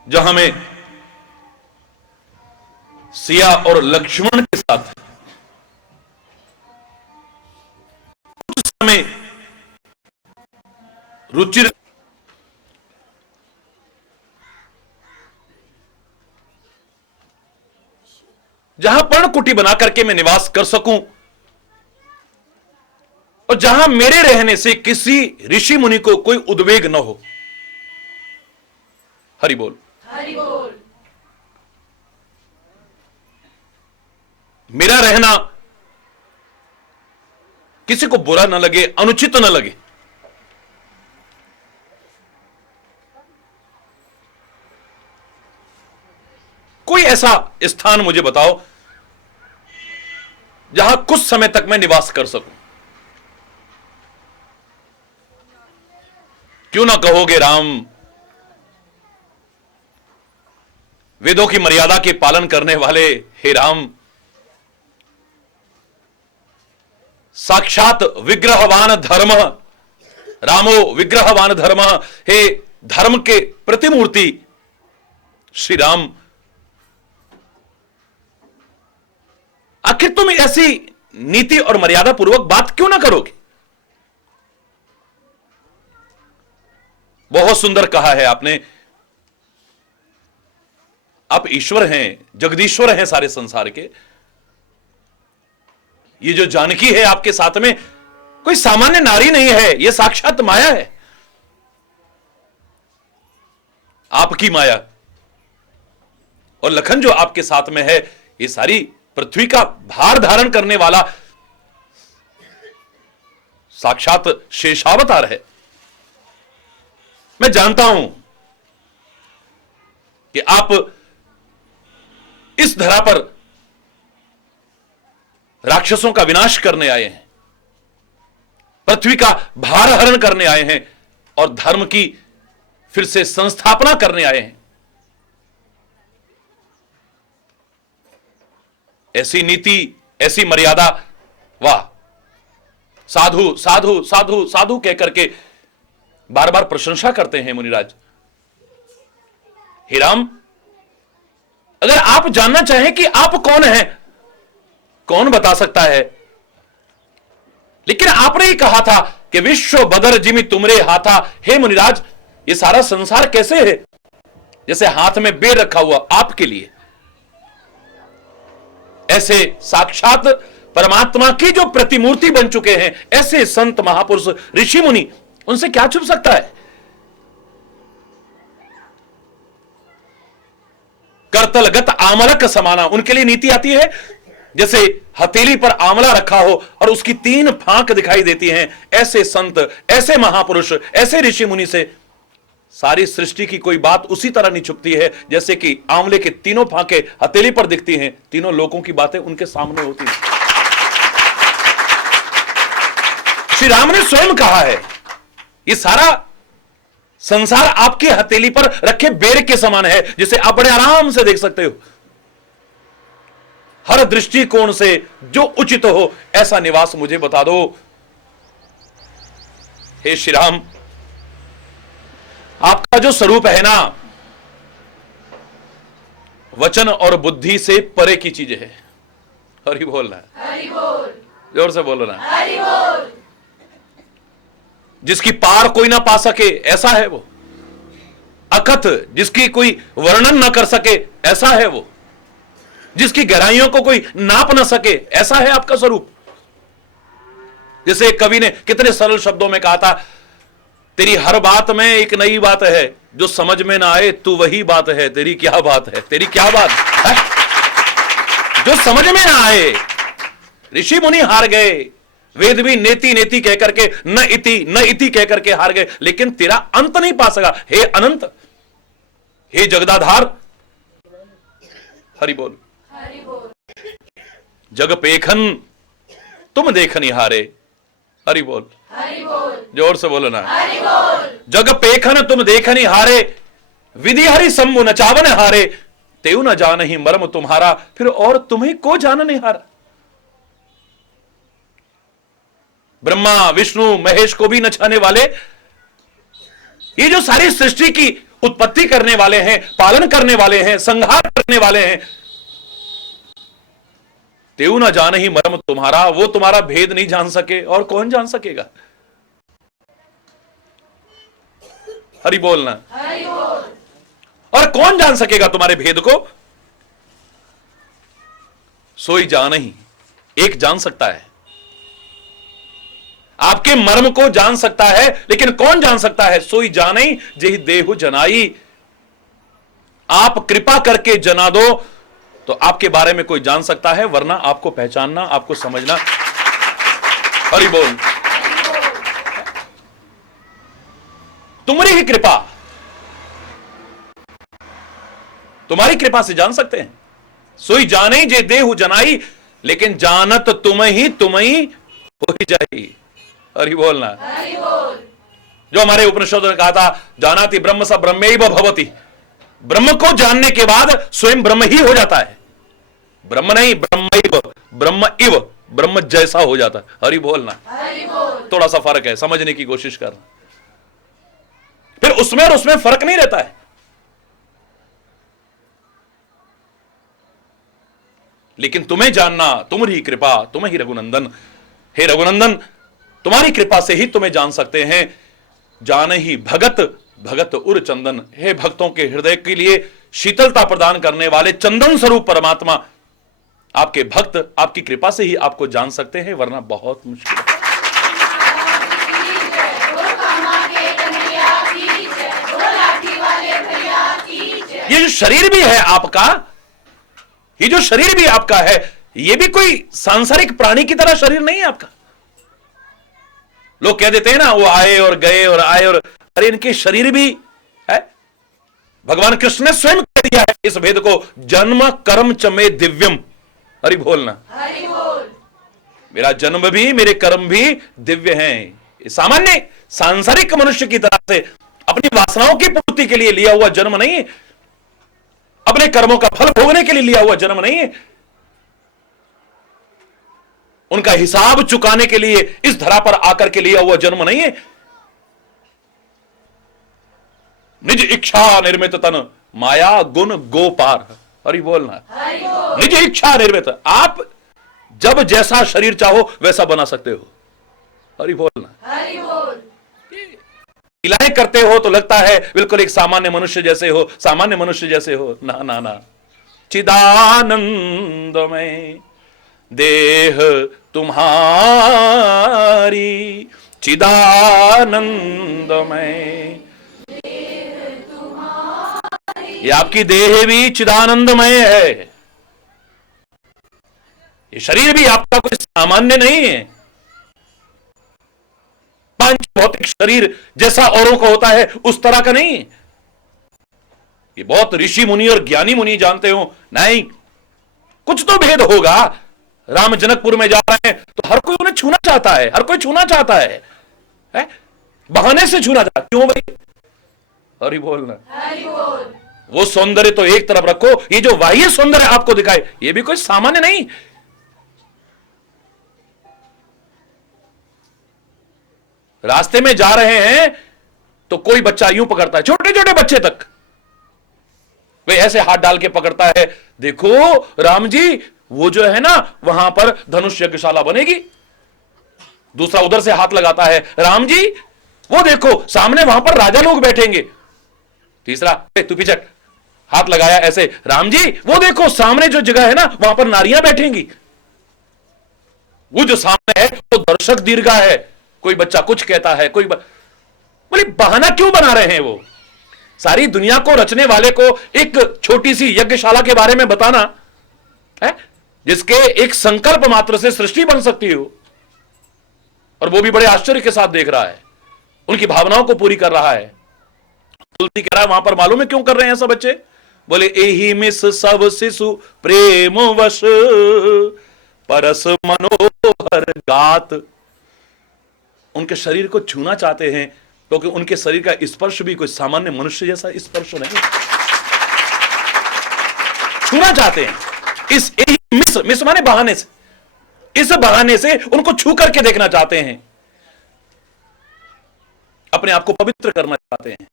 जहां में सिया और लक्ष्मण के साथ कुछ समय रुचि, जहां पर्णकुटी बना करके मैं निवास कर सकूं और जहां मेरे रहने से किसी ऋषि मुनि को कोई उद्वेग न हो। हरि बोल। हरि बोल। मेरा रहना किसी को बुरा न लगे, अनुचित न लगे। कोई ऐसा स्थान मुझे बताओ जहां कुछ समय तक मैं निवास कर सकूं। क्यों ना कहोगे राम, वेदों की मर्यादा के पालन करने वाले हे राम, साक्षात विग्रहवान धर्म, रामो विग्रहवान धर्म, हे धर्म के प्रतिमूर्ति श्री राम, आखिर तुम ऐसी नीति और मर्यादा पूर्वक बात क्यों ना करोगे। बहुत सुंदर कहा है आपने, आप ईश्वर हैं, जगदीश्वर हैं सारे संसार के। ये जो जानकी है आपके साथ में कोई सामान्य नारी नहीं है, यह साक्षात माया है, आपकी माया। और लखन जो आपके साथ में है, ये सारी पृथ्वी का भार धारण करने वाला साक्षात शेषावतार है। मैं जानता हूं कि आप इस धरा पर राक्षसों का विनाश करने आए हैं, पृथ्वी का भार हरण करने आए हैं और धर्म की फिर से संस्थापना करने आए हैं। ऐसी नीति, ऐसी मर्यादा, वाह, साधु साधु साधु साधु कहकर के बार बार प्रशंसा करते हैं मुनिराज। हे राम, अगर आप जानना चाहें कि आप कौन हैं, कौन बता सकता है। लेकिन आपने ही कहा था कि विश्व बदर जिमि तुमरे हाथा। हे मुनिराज, ये सारा संसार कैसे है, जैसे हाथ में बेर रखा हुआ आपके लिए। ऐसे साक्षात परमात्मा की जो प्रतिमूर्ति बन चुके हैं, ऐसे संत महापुरुष ऋषि मुनि, उनसे क्या छुप सकता है। करतलगत आमलक समाना, उनके लिए नीति आती है जैसे हथेली पर आंवला रखा हो और उसकी 3 फांक दिखाई देती हैं। ऐसे संत, ऐसे महापुरुष, ऐसे ऋषि मुनि से सारी सृष्टि की कोई बात उसी तरह नहीं छुपती है जैसे कि आंवले के 3 फांके हथेली पर दिखती हैं, तीनों लोगों की बातें उनके सामने होती हैं। श्री राम ने स्वयं कहा है, ये सारा संसार आपकी हथेली पर रखे बेर के समान है, जिसे आप बड़े आराम से देख सकते हो। हर दृष्टिकोण से जो उचित हो ऐसा निवास मुझे बता दो। हे श्री राम, आपका जो स्वरूप है ना, वचन और बुद्धि से परे की चीज है। हरि बोल ना, हरि बोल, जोर से बोलो ना। हरि बोल, जिसकी पार कोई ना पा सके ऐसा है वो। अकथ, जिसकी कोई वर्णन ना कर सके ऐसा है वो। जिसकी गहराइयों को कोई नाप ना सके ऐसा है आपका स्वरूप। जैसे एक कवि ने कितने सरल शब्दों में कहा था, तेरी हर बात में एक नई बात है, जो समझ में ना आए तू वही बात है, तेरी क्या बात है, तेरी क्या बात है? जो समझ में ना आए। ऋषि मुनि हार गए, वेद भी नेति नेति कह करके न इति कह करके हार गए, लेकिन तेरा अंत नहीं पा सका। हे अनंत, हे जगदाधार, हरि बोल, हरि बोल, जग पेखन तुम देखनी हारे। हरि बोल, हरि बोल, जोर से बोलो ना। हरि बोल, जग पेखन तुम देखनी हारे, विधि हरि सम्मु नचावन हारे, तेऊ न जान ही मर्म तुम्हारा, फिर और तुम्हें को जान नहीं हारा। ब्रह्मा विष्णु महेश को भी नचाने वाले, ये जो सारी सृष्टि की उत्पत्ति करने वाले हैं, पालन करने वाले हैं, संहार करने वाले हैं, तेऊ न जान ही मर्म तुम्हारा, वो तुम्हारा भेद नहीं जान सके और कौन जान सकेगा। हरि बोलना। हरि बोल, और कौन जान सकेगा तुम्हारे भेद को? सोई जान ही, एक जान सकता है। आपके मर्म को जान सकता है, लेकिन कौन जान सकता है? सोई जान ही जेहि देहु जनाई। आप कृपा करके जना दो तो आपके बारे में कोई जान सकता है, वरना आपको पहचानना, आपको समझना। हरि बोल। तुम्हारी ही कृपा, तुम्हारी कृपा से जान सकते हैं। सोई जाने जे देहु जनाई, लेकिन जानत तुम ही हो ही जाई। हरि बोलना। हरि बोल, जो हमारे उपनिषदों ने कहा था, जानाति ब्रह्म स ब्रह्मैव भवति। ब्रह्म को जानने के बाद स्वयं ब्रह्म ही हो जाता है। ब्रह्म नहीं, ब्रह्मैव, ब्रह्म इव, ब्रह्म जैसा हो जाता है। हरि बोलना। हरि बोल, थोड़ा सा फर्क है, समझने की कोशिश करना। फिर उसमें और उसमें फर्क नहीं रहता है। लेकिन तुम्हें जानना, तुम्हारी कृपा, तुम ही रघुनंदन। हे रघुनंदन, तुम्हारी कृपा से ही तुम्हें जान सकते हैं। जान ही भगत, भगत उर चंदन। हे भक्तों के हृदय के लिए शीतलता प्रदान करने वाले चंदन स्वरूप परमात्मा, आपके भक्त आपकी कृपा से ही आपको जान सकते हैं, वरना बहुत मुश्किल है। ये जो शरीर भी है आपका, ये जो शरीर भी आपका है, ये भी कोई सांसारिक प्राणी की तरह शरीर नहीं है आपका। लोग कह देते हैं ना, वो आए और गए और आए और, अरे इनके शरीर भी है। भगवान कृष्ण ने स्वयं कह दिया है इस भेद को, जन्म कर्म च मे दिव्यम। हरि बोलना। हरि बोल, मेरा जन्म भी, मेरे कर्म भी दिव्य हैं। सामान्य सांसारिक मनुष्य की तरह से अपनी वासनाओं की पूर्ति के लिए लिया हुआ जन्म नहीं है, अपने कर्मों का फल भोगने के लिए लिया हुआ जन्म नहीं है, उनका हिसाब चुकाने के लिए इस धरा पर आकर के लिया हुआ जन्म नहीं है। निज इच्छा निर्मित तन, माया गुण गोपार। हरि बोलना। हरि बोल, निज इच्छा निर्मित, आप जब जैसा शरीर चाहो वैसा बना सकते हो। हरि बोलना। हरि बोल, लीलाएं करते हो तो लगता है बिल्कुल एक सामान्य मनुष्य जैसे हो, सामान्य मनुष्य जैसे हो। ना ना ना, चिदानंदमय देह तुम्हारी, चिदानंदमय। ये आपकी देह भी चिदानंदमय है। ये शरीर भी आपका कोई सामान्य नहीं है। पांच भौतिक शरीर जैसा औरों का होता है उस तरह का नहीं। ये बहुत ऋषि मुनि और ज्ञानी मुनि जानते हो, नहीं कुछ तो भेद होगा। राम जनकपुर में जा रहे हैं तो हर कोई उन्हें छूना चाहता है, हर कोई छूना चाहता है? बहाने से छूना चाहता। क्यों भाई? हरि बोलना। हरि बोल, वो सौंदर्य तो एक तरफ रखो, ये जो बाह्य सौंदर्य आपको दिखाए ये भी कोई सामान्य नहीं। रास्ते में जा रहे हैं तो कोई बच्चा यूं पकड़ता है, छोटे छोटे बच्चे तक वे ऐसे हाथ डाल के पकड़ता है, देखो राम जी वो जो है ना वहां पर धनुष यज्ञशाला बनेगी। दूसरा उधर से हाथ लगाता है, राम जी वो देखो सामने वहां पर राजा लोग बैठेंगे। तीसरा तू पीछे हाथ लगाया ऐसे, राम जी वो देखो सामने जो जगह है ना वहां पर नारियां बैठेंगी। वो जो सामने है वो दर्शक दीर्घा है। कोई बच्चा कुछ कहता है, कोई बोले बहाना क्यों बना रहे हैं? वो सारी दुनिया को रचने वाले को एक छोटी सी यज्ञशाला के बारे में बताना है जिसके एक संकल्प मात्र से सृष्टि बन सकती हो, और वो भी बड़े आश्चर्य के साथ देख रहा है, उनकी भावनाओं को पूरी कर रहा है। तुलसी कह रहा है वहां पर मालूम है क्यों कर रहे हैं सब बच्चे? बोले एही मिस सब शिशु प्रेम वश परस मनोहर गात। उनके शरीर को छूना चाहते हैं क्योंकि उनके शरीर का स्पर्श भी कोई सामान्य मनुष्य जैसा स्पर्श नहीं, छूना चाहते हैं। इस मिस माने बहाने से, इस बहाने से उनको छू करके देखना चाहते हैं, अपने आप को पवित्र करना चाहते हैं।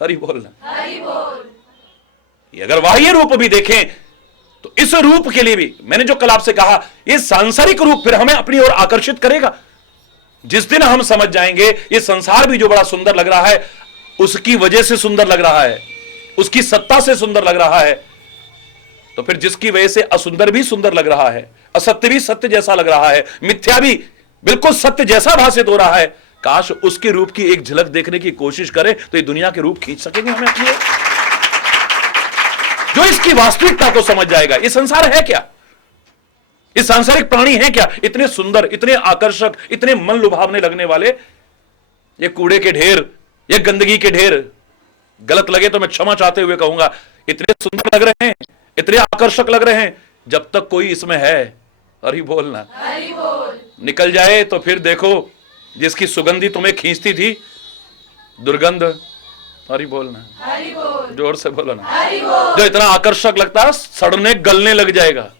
हरि बोलना, हरि बोल। ये अगर बाह्य रूप भी देखें तो इस रूप के लिए भी मैंने जो कल आपसे कहा, ये सांसारिक रूप फिर हमें अपनी ओर आकर्षित करेगा। जिस दिन हम समझ जाएंगे ये संसार भी जो बड़ा सुंदर लग रहा है उसकी वजह से सुंदर लग रहा है, उसकी सत्ता से सुंदर लग रहा है, तो फिर जिसकी वजह से असुंदर भी सुंदर लग रहा है, असत्य भी सत्य जैसा लग रहा है, मिथ्या भी बिल्कुल सत्य जैसा भाषित हो रहा है, काश उसके रूप की एक झलक देखने की कोशिश करें तो ये दुनिया के रूप खींच सकेंगे हमें अपनी ओर। जो इसकी वास्तविकता को समझ जाएगा, ये संसार है क्या, ये सांसारिक प्राणी है क्या, इतने सुंदर, इतने आकर्षक, इतने मन लुभावने लगने वाले, ये कूड़े के ढेर, ये गंदगी के ढेर। गलत लगे तो मैं क्षमा चाहते हुए कहूंगा, इतने सुंदर लग रहे हैं, इतने आकर्षक लग रहे हैं, जब तक कोई इसमें है, हरि बोलना, हरि बोल। निकल जाए तो फिर देखो जिसकी सुगंधी तुम्हें खींचती थी, दुर्गंध, हरि बोलना, हरि बोल। जोर से बोलो ना, हरि बोल। जो इतना आकर्षक लगता है सड़ने गलने लग जाएगा।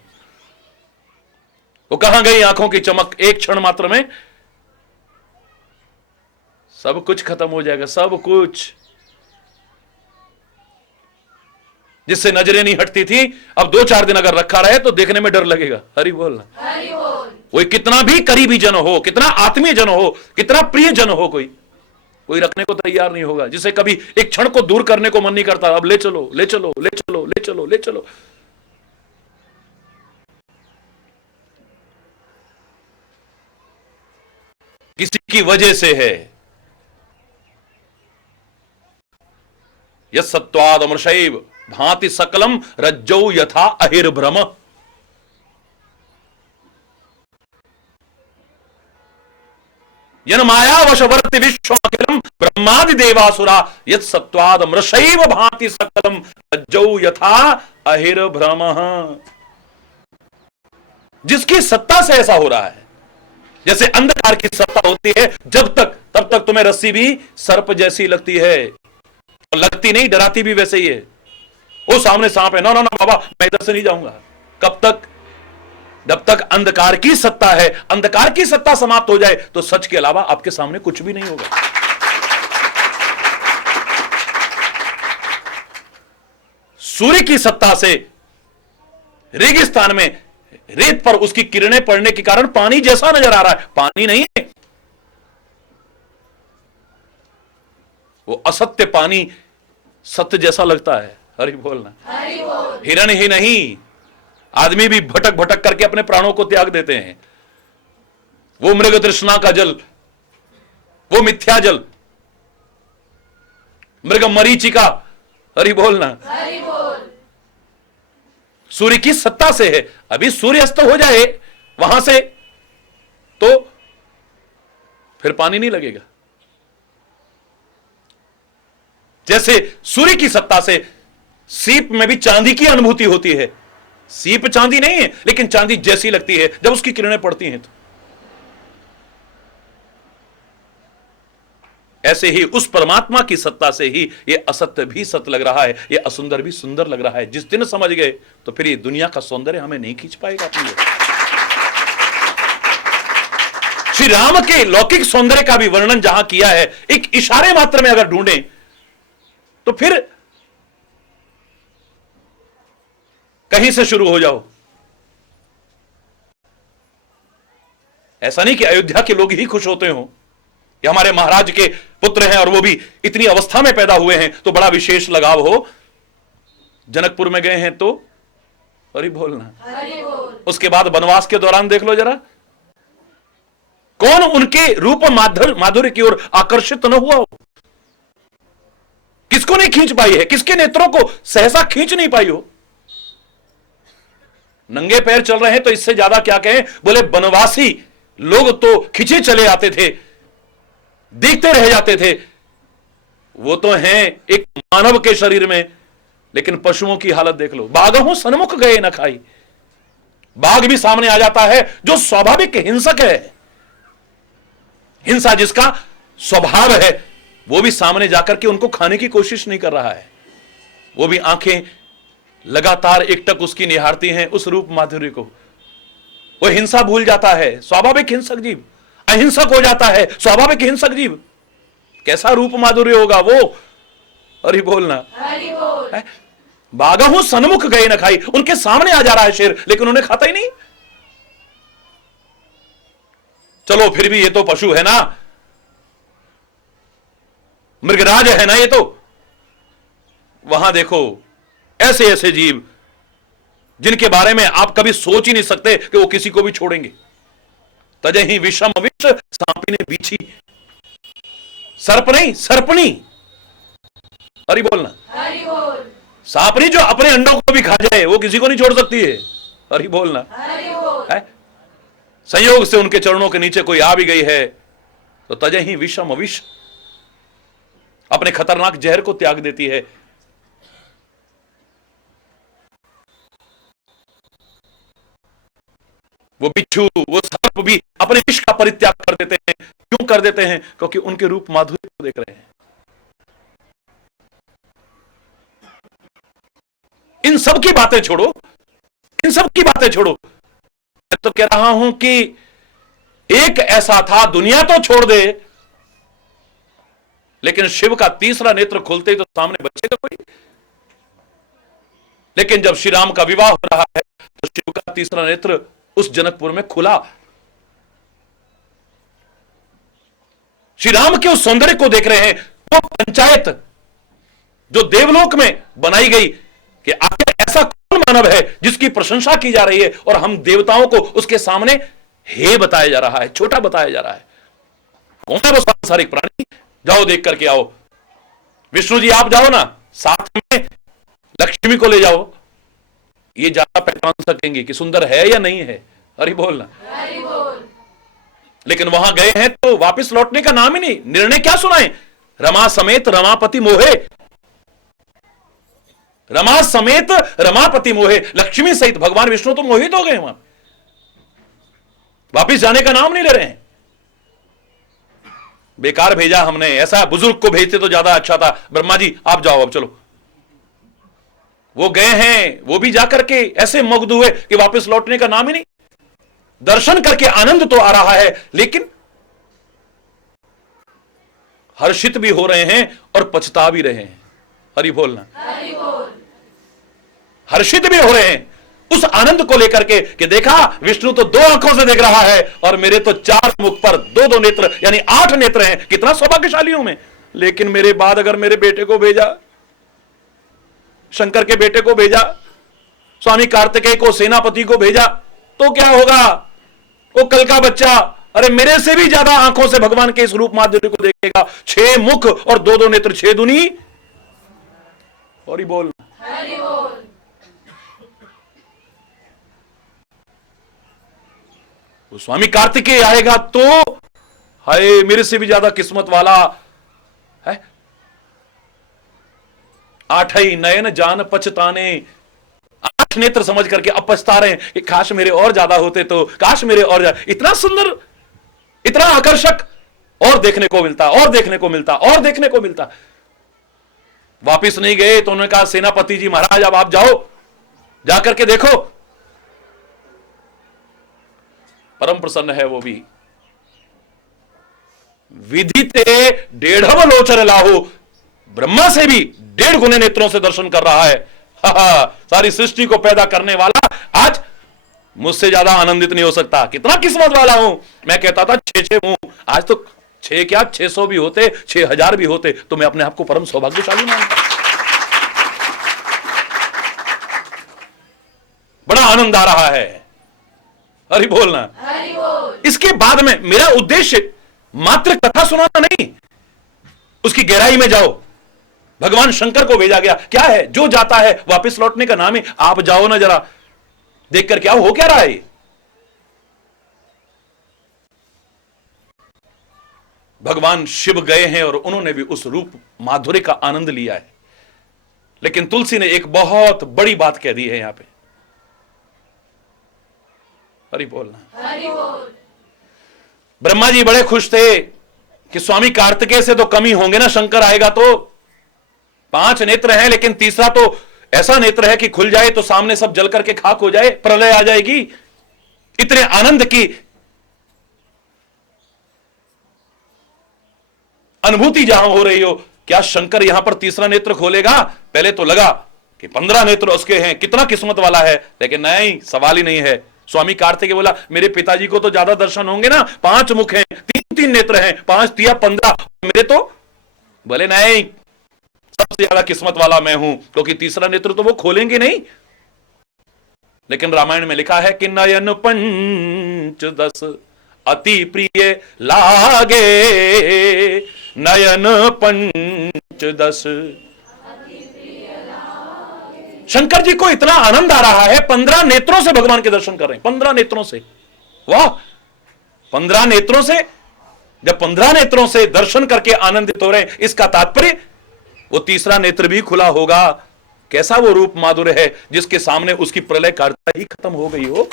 वो कहां गई आंखों की चमक? एक क्षण मात्र में सब कुछ खत्म हो जाएगा, सब कुछ। जिससे नजरें नहीं हटती थी, अब 2-4 दिन अगर रखा रहे तो देखने में डर लगेगा। हरि बोलना, हरि बोल। कोई कितना भी करीबी जन हो, कितना आत्मीय जन हो, कितना प्रिय जन हो, कोई रखने को तैयार नहीं होगा। जिसे कभी एक क्षण को दूर करने को मन नहीं करता, अब ले चलो, ले चलो, ले चलो, ले चलो, ले चलो। किसी की वजह से है। यत्सत्वाद अमृषैव भांति सकलम रज्जौ यथा अहिर्भ्रम। यन माया वशवर्ति विश्वाखिलम ब्रह्मादि देवासुरा यत्सत्वाद अमृषैव भांति सकलम रज्जौ यथा अहिर्भ्रम। जिसकी सत्ता से ऐसा हो रहा है, जैसे अंधकार की सत्ता होती है, तब तक तुम्हें रस्सी भी सर्प जैसी लगती है, और लगती नहीं, डराती भी वैसे ही है। वो सामने सांप है, ना ना ना बाबा मैं इधर से नहीं जाऊंगा। कब तक? जब तक अंधकार की सत्ता है। अंधकार की सत्ता समाप्त हो जाए तो सच के अलावा आपके सामने कुछ भी नहीं होगा। सूर्य की सत्ता से रेगिस्तान में रेत पर उसकी किरणें पड़ने के कारण पानी जैसा नजर आ रहा है, पानी नहीं है वो, असत्य पानी सत्य जैसा लगता है। हरि बोलना, हरि बोल। हिरण ही नहीं, आदमी भी भटक भटक करके अपने प्राणों को त्याग देते हैं। वो मृग तृष्णा का जल, वो मिथ्या जल, मृग मरीचिका, हरि बोलना, हरि बोल। सूर्य की सत्ता से है। अभी सूर्य अस्त हो जाए वहां से तो फिर पानी नहीं लगेगा। जैसे सूर्य की सत्ता से सीप में भी चांदी की अनुभूति होती है। सीप चांदी नहीं है लेकिन चांदी जैसी लगती है जब उसकी किरणें पड़ती हैं तो। ऐसे ही उस परमात्मा की सत्ता से ही ये असत्य भी सत्य लग रहा है, ये असुंदर भी सुंदर लग रहा है। जिस दिन समझ गए तो फिर ये दुनिया का सौंदर्य हमें नहीं खींच पाएगा अपनी ओर। श्री राम के लौकिक सौंदर्य का भी वर्णन जहां किया है, एक इशारे मात्र में अगर ढूंढें तो फिर कहीं से शुरू हो जाओ। ऐसा नहीं कि अयोध्या के लोग ही खुश होते हो, ये हमारे महाराज के पुत्र हैं और वो भी इतनी अवस्था में पैदा हुए हैं तो बड़ा विशेष लगाव हो। जनकपुर में गए हैं तो हरि बोलना, उसके बाद वनवास के दौरान देख लो जरा, कौन उनके रूप माधुर्य की ओर आकर्षित न हुआ हो? किसको नहीं खींच पाई है? किसके नेत्रों को सहसा खींच नहीं पाई हो? नंगे पैर चल रहे हैं तो इससे ज्यादा क्या कहें। बोले वनवासी लोग तो खिंचे चले आते थे, देखते रह जाते थे। वो तो हैं एक मानव के शरीर में, लेकिन पशुओं की हालत देख लो। बाघों सन्मुख गए न खाई। बाघ भी सामने आ जाता है जो स्वाभाविक हिंसक है, हिंसा जिसका स्वभाव है, वो भी सामने जाकर के उनको खाने की कोशिश नहीं कर रहा है। वो भी आंखें लगातार एकटक उसकी निहारती हैं उस रूप माधुर्य को। वो हिंसा भूल जाता है, स्वाभाविक हिंसक जीव अहिंसक हो जाता है, स्वाभाविक हिंसक जीव। कैसा रूप माधुर्य होगा वो? अरे बोलना, बाघहू सन्मुख गए न खाई। उनके सामने आ जा रहा है शेर, लेकिन उन्हें खाता ही नहीं। चलो फिर भी ये तो पशु है ना, मृगराज है ना ये तो। वहां देखो ऐसे ऐसे जीव जिनके बारे में आप कभी सोच ही नहीं सकते कि वो किसी को भी छोड़ेंगे। तजहि विषम विष सांपी ने बीछी। सर्प नहीं, सर्पनी। हरि बोलना, सांपनी जो अपने अंडों को भी खा जाए वो किसी को नहीं छोड़ सकती है। हरि बोलना, है? संयोग से उनके चरणों के नीचे कोई आ भी गई है तो तजहि विषम विष, अपने खतरनाक जहर को त्याग देती है। वो बिच्छू, वो सर्प भी अपने विष का परित्याग कर देते हैं। क्यों कर देते हैं? क्योंकि उनके रूप माधुर्य को देख रहे हैं। इन सब की बातें छोड़ो, इन सब की बातें छोड़ो। मैं तो कह रहा हूं कि एक ऐसा था, दुनिया तो छोड़ दे, लेकिन शिव का तीसरा नेत्र खुलते तो सामने बचेगा कोई? लेकिन जब श्री राम का विवाह हो रहा है तो शिव का तीसरा नेत्र उस जनकपुर में खुला। श्री राम के उस सौंदर्य को देख रहे हैं। वो पंचायत जो देवलोक में बनाई गई कि आखिर ऐसा कौन मानव है जिसकी प्रशंसा की जा रही है और हम देवताओं को उसके सामने हे बताया जा रहा है, छोटा बताया जा रहा है। कौन है वो सांसारिक प्राणी? जाओ देख करके आओ। विष्णु जी आप जाओ ना, साथ में लक्ष्मी को ले जाओ, ये ज्यादा पहचान सकेंगे कि सुंदर है या नहीं है। हरि बोलना। लेकिन वहां गए हैं तो वापस लौटने का नाम ही नहीं। निर्णय क्या सुनाए? रमा समेत रमापति मोहे, रमा समेत रमापति मोहे। लक्ष्मी सहित भगवान विष्णु तो मोहित हो गए, वहां वापिस जाने का नाम नहीं ले रहे हैं। बेकार भेजा हमने, ऐसा बुजुर्ग को भेजते तो ज्यादा अच्छा था। ब्रह्मा जी आप जाओ अब, चलो। वो गए हैं, वो भी जाकर के ऐसे मुग्ध हुए कि वापस लौटने का नाम ही नहीं। दर्शन करके आनंद तो आ रहा है, लेकिन हर्षित भी हो रहे हैं और पछता भी रहे हैं। हरि बोलना, हर्षित भी हो रहे हैं उस आनंद को लेकर के कि देखा विष्णु तो 2 आंखों से देख रहा है और मेरे तो 4 मुख पर 2-2 नेत्र, यानी 8 नेत्र हैं। कितना सौभाग्यशाली हूं मैं। लेकिन मेरे बाद अगर मेरे बेटे को भेजा, शंकर के बेटे को भेजा, स्वामी कार्तिकेय को, सेनापति को भेजा, तो क्या होगा? वो कल का बच्चा अरे मेरे से भी ज्यादा आंखों से भगवान के इस रूप माधुर्य को देखेगा। 6 मुख और 2-2 नेत्र, 6 दूनी। और बोल, वो स्वामी कार्तिकेय आएगा तो हाय मेरे से भी ज्यादा किस्मत वाला है। 8 नयन जान पछताने, 8 नेत्र समझ करके अब पछता रहे हैं कि काश मेरे और ज्यादा होते तो, काश मेरे और इतना सुंदर, इतना आकर्षक और देखने को मिलता, और देखने को मिलता, और देखने को मिलता। वापिस नहीं गए तो उन्होंने कहा सेनापति जी महाराज अब आप जाओ, जाकर के देखो। परम प्रसन्न है वो भी। विदिते 1.5 लोचन लाहु, ब्रह्मा से भी 1.5 गुने नेत्रों से दर्शन कर रहा है। सारी सृष्टि को पैदा करने वाला आज मुझसे ज्यादा आनंदित नहीं हो सकता। कितना किस्मत वाला हूं। मैं कहता था 6 मुंह, आज तो 6 क्या 600 भी होते, 6000 भी होते तो मैं अपने आप को परम सौभाग्यशाली मानता। बड़ा आनंद आ रहा है। हरि बोलना। हरि बोल। इसके बाद में मेरा उद्देश्य मात्र कथा सुनाना नहीं, उसकी गहराई में जाओ। भगवान शंकर को भेजा गया, क्या है जो जाता है वापस लौटने का नाम है। आप जाओ ना जरा, देखकर क्या हो क्या रहा है। भगवान शिव गए हैं और उन्होंने भी उस रूप माधुर्य का आनंद लिया है। लेकिन तुलसी ने एक बहुत बड़ी बात कह दी है यहां पे। हरि बोलना। हरि बोल। ब्रह्मा जी बड़े खुश थे कि स्वामी कार्तिकेय से तो कमी होंगे ना, शंकर आएगा तो। 5 नेत्र हैं लेकिन तीसरा तो ऐसा नेत्र है कि खुल जाए तो सामने सब जल करके खाक हो जाए, प्रलय आ जाएगी। इतने आनंद की अनुभूति जहां हो रही हो, क्या शंकर यहां पर तीसरा नेत्र खोलेगा? पहले तो लगा कि 15 नेत्र उसके हैं, कितना किस्मत वाला है। लेकिन नहीं, सवाल ही नहीं है। स्वामी कार्तिकेय बोला मेरे पिताजी को तो ज्यादा दर्शन होंगे ना, 5 मुख हैं, 3 नेत्र हैं, 5 तिया 15, मेरे तो बोले नहीं, सबसे ज्यादा किस्मत वाला मैं हूं, क्योंकि तीसरा नेत्र तो वो खोलेंगे नहीं। लेकिन रामायण में लिखा है कि नयन 5-10 अति प्रिय लागे, नयन 5-10। शंकर जी को इतना आनंद आ रहा है, 15 नेत्रों से भगवान के दर्शन कर रहे हैं। 15 नेत्रों से, वाह, 15 नेत्रों से। जब 15 नेत्रों से दर्शन करके आनंदित हो रहे हैं, इसका तात्पर्य वो तीसरा नेत्र भी खुला होगा। कैसा वो रूप माधुर्य है जिसके सामने उसकी प्रलय कारिता ही खत्म हो गई हो,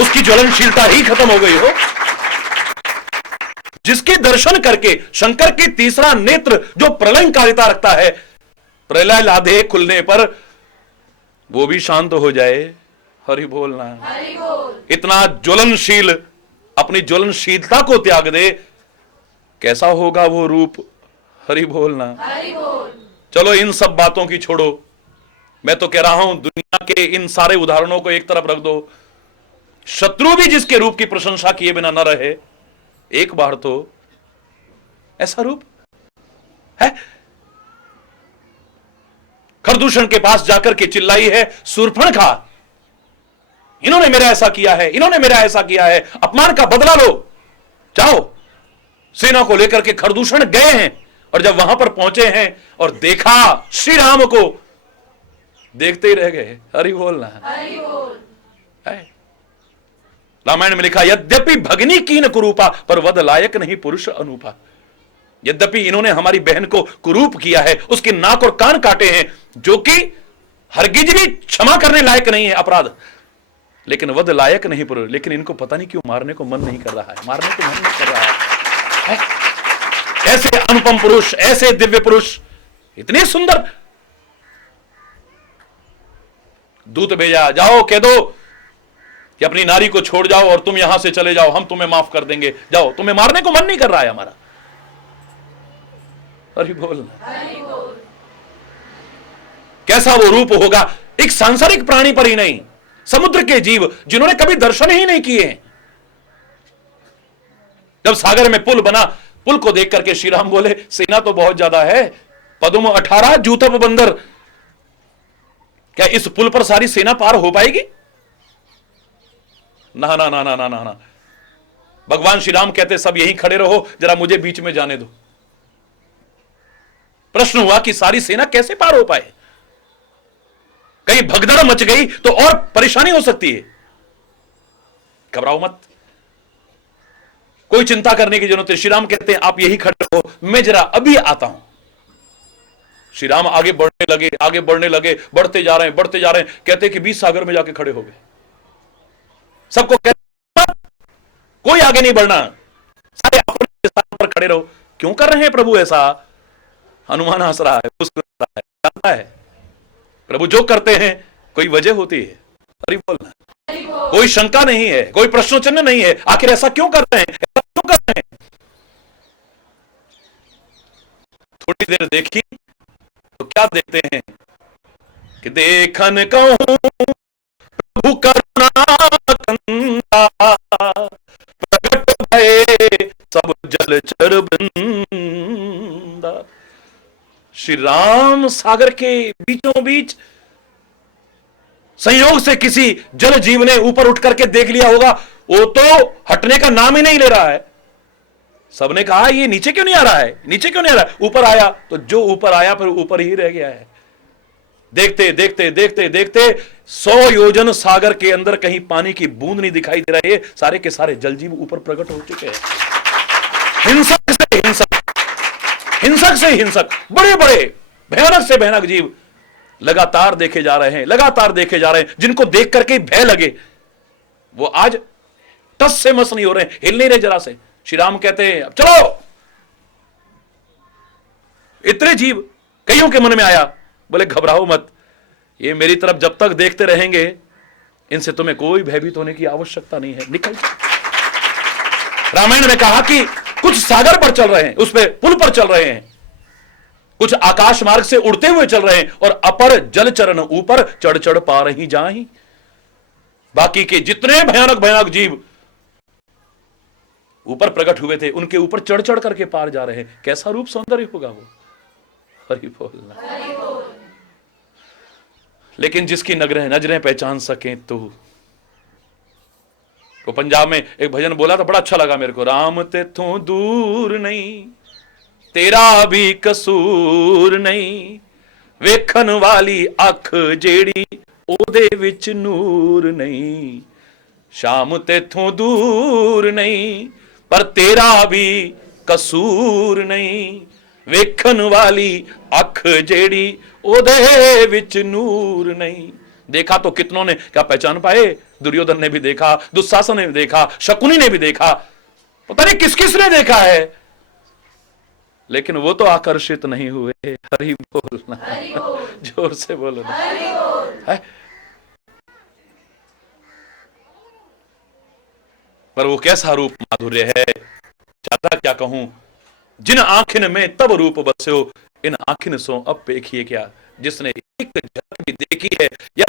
उसकी ज्वलनशीलता ही खत्म हो गई हो। जिसके दर्शन करके शंकर की तीसरा नेत्र जो प्रलयकारिता रखता है, प्रलय लाधे खुलने पर वो भी शांत हो जाए। हरि बोलना। हरि बोल। इतना ज्वलनशील, अपनी ज्वलनशीलता को त्याग दे, कैसा होगा वो रूप। हरि बोलना। हरि बोल। चलो इन सब बातों की छोड़ो, मैं तो कह रहा हूं दुनिया के इन सारे उदाहरणों को एक तरफ रख दो। शत्रु भी जिसके रूप की प्रशंसा किए बिना न रहे, एक बार तो ऐसा रूप है। खरदूषण के पास जाकर के चिल्लाई है शूर्पणखा, इन्होंने मेरा ऐसा किया है, इन्होंने मेरा ऐसा किया है, अपमान का बदला लो। जाओ। सेना को लेकर के खरदूषण गए हैं और जब वहां पर पहुंचे हैं और देखा श्री राम को, देखते ही रह गए। हरि बोलना। हरि बोल। रामायण में लिखा यद्यपि भगनी कीन कुरूपा पर वध लायक नहीं पुरुष अनूपा। यद्यपि इन्होंने हमारी बहन को कुरूप किया है, उसके नाक और कान काटे हैं, जो कि हरगिज भी क्षमा करने लायक नहीं है अपराध, लेकिन वध लायक नहीं पुरुष। लेकिन इनको पता नहीं क्यों मारने को मन नहीं कर रहा है, मारने को मन नहीं कर रहा है। ऐसे अनुपम पुरुष, ऐसे दिव्य पुरुष, इतने सुंदर। दूत भेजा, जाओ कह दो कि अपनी नारी को छोड़ जाओ और तुम यहां से चले जाओ, हम तुम्हें माफ कर देंगे। जाओ, तुम्हें मारने को मन नहीं कर रहा है हमारा। हरि बोल। कैसा वो रूप होगा, एक सांसारिक प्राणी पर ही नहीं, समुद्र के जीव जिन्होंने कभी दर्शन ही नहीं किए हैं। जब सागर में पुल बना, पुल को देख करके श्री राम बोले सेना तो बहुत ज्यादा है, पदुम 18 जूतब बंदर, क्या इस पुल पर सारी सेना पार हो पाएगी? ना ना ना ना ना ना ना। भगवान श्री राम कहते सब यहीं खड़े रहो, जरा मुझे बीच में जाने दो। प्रश्न हुआ कि सारी सेना कैसे पार हो पाए? कहीं भगदड़ मच गई तो और परेशानी हो सकती है। घबराओ मत, कोई चिंता करने की जरूरत है। श्री राम कहते हैं आप यही खड़े रहो, मैं जरा अभी आता हूं। श्री राम आगे बढ़ने लगे, आगे बढ़ने लगे, बढ़ते जा रहे हैं, बढ़ते जा रहे हैं। कहते कि 20 सागर में जाके खड़े हो गए। सबको कहते कोई आगे नहीं बढ़ना, सारे अपने पर खड़े रहो। क्यों कर रहे हैं प्रभु ऐसा? हनुमान हंस रहा है, मुस्कुरा रहा है, जानता है प्रभु जो करते हैं कोई वजह होती है। हरि बोलना, कोई शंका नहीं है, कोई प्रश्न चिन्ह नहीं है, आखिर ऐसा क्यों कर रहे हैं, ऐसा क्यों कर रहे हैं? थोड़ी देर देखी तो क्या देखते हैं कि देखन कहूं प्रभु करुणा कंदा, प्रगट भये सब जलचर वृंदा। श्री राम सागर के बीचों बीच संयोग से किसी जल जीव ने ऊपर उठ करके देख लिया होगा, वो तो हटने का नाम ही नहीं ले रहा है। सबने कहा ये नीचे क्यों नहीं आ रहा है, नीचे क्यों नहीं आ रहा है? ऊपर आया तो जो ऊपर आया फिर ऊपर ही रह गया है। देखते देखते देखते देखते 100 योजन सागर के अंदर कहीं पानी की बूंद नहीं दिखाई दे रही है, सारे के सारे जल जीव ऊपर प्रकट हो चुके हैं। हिंसक से हिंसक, हिंसक से हिंसक, बड़े बड़े भयानक से भयानक जीव लगातार देखे जा रहे हैं, लगातार देखे जा रहे हैं। जिनको देख करके भय लगे वो आज टस से मस नहीं हो रहे, हिल नहीं रहे जरा से। श्री राम कहते हैं अब चलो। इतने जीव कईयों के मन में आया, बोले घबराओ मत, ये मेरी तरफ जब तक देखते रहेंगे इनसे तुम्हें कोई भयभीत होने की आवश्यकता नहीं है, निकल। रामायण ने कहा कि कुछ सागर पर चल रहे हैं, उस पे पुल पर चल रहे हैं, कुछ आकाश मार्ग से उड़ते हुए चल रहे हैं, और अपर जल चरण ऊपर चढ़ चढ़ पा रही जाही। बाकी के जितने भयानक भयानक जीव ऊपर प्रकट हुए थे उनके ऊपर चढ़ चढ़ करके पार जा रहे हैं। कैसा रूप सौंदर्य होगा वो। हरि बोल। लेकिन जिसकी नजरें पहचान सकें तो पंजाब में एक भजन बोला था, बड़ा अच्छा लगा मेरे को। राम तेथों दूर नहीं, तेरा भी कसूर नहीं, वेखन वाली अख जेड़ी ओदे विच नूर नहीं। शाम तेथों दूर नहीं पर तेरा भी कसूर नहीं, वेखन वाली अख जेड़ी ओदे विच नूर नहीं। देखा तो कितनों ने क्या पहचान पाए? दुर्योधन ने भी देखा, दुशासन ने भी देखा, शकुनी ने भी देखा, पता नहीं किस किस ने देखा है, लेकिन वो तो आकर्षित नहीं हुए। हरि बोलना, जोर से बोलो ना। पर वो कैसा रूप माधुर्य है, ज्यादा क्या कहूं। जिन आंखिन में तब रूप बस्यो, इन आंखिन सो अब देखिए क्या। जिसने एक झलक भी देखी है या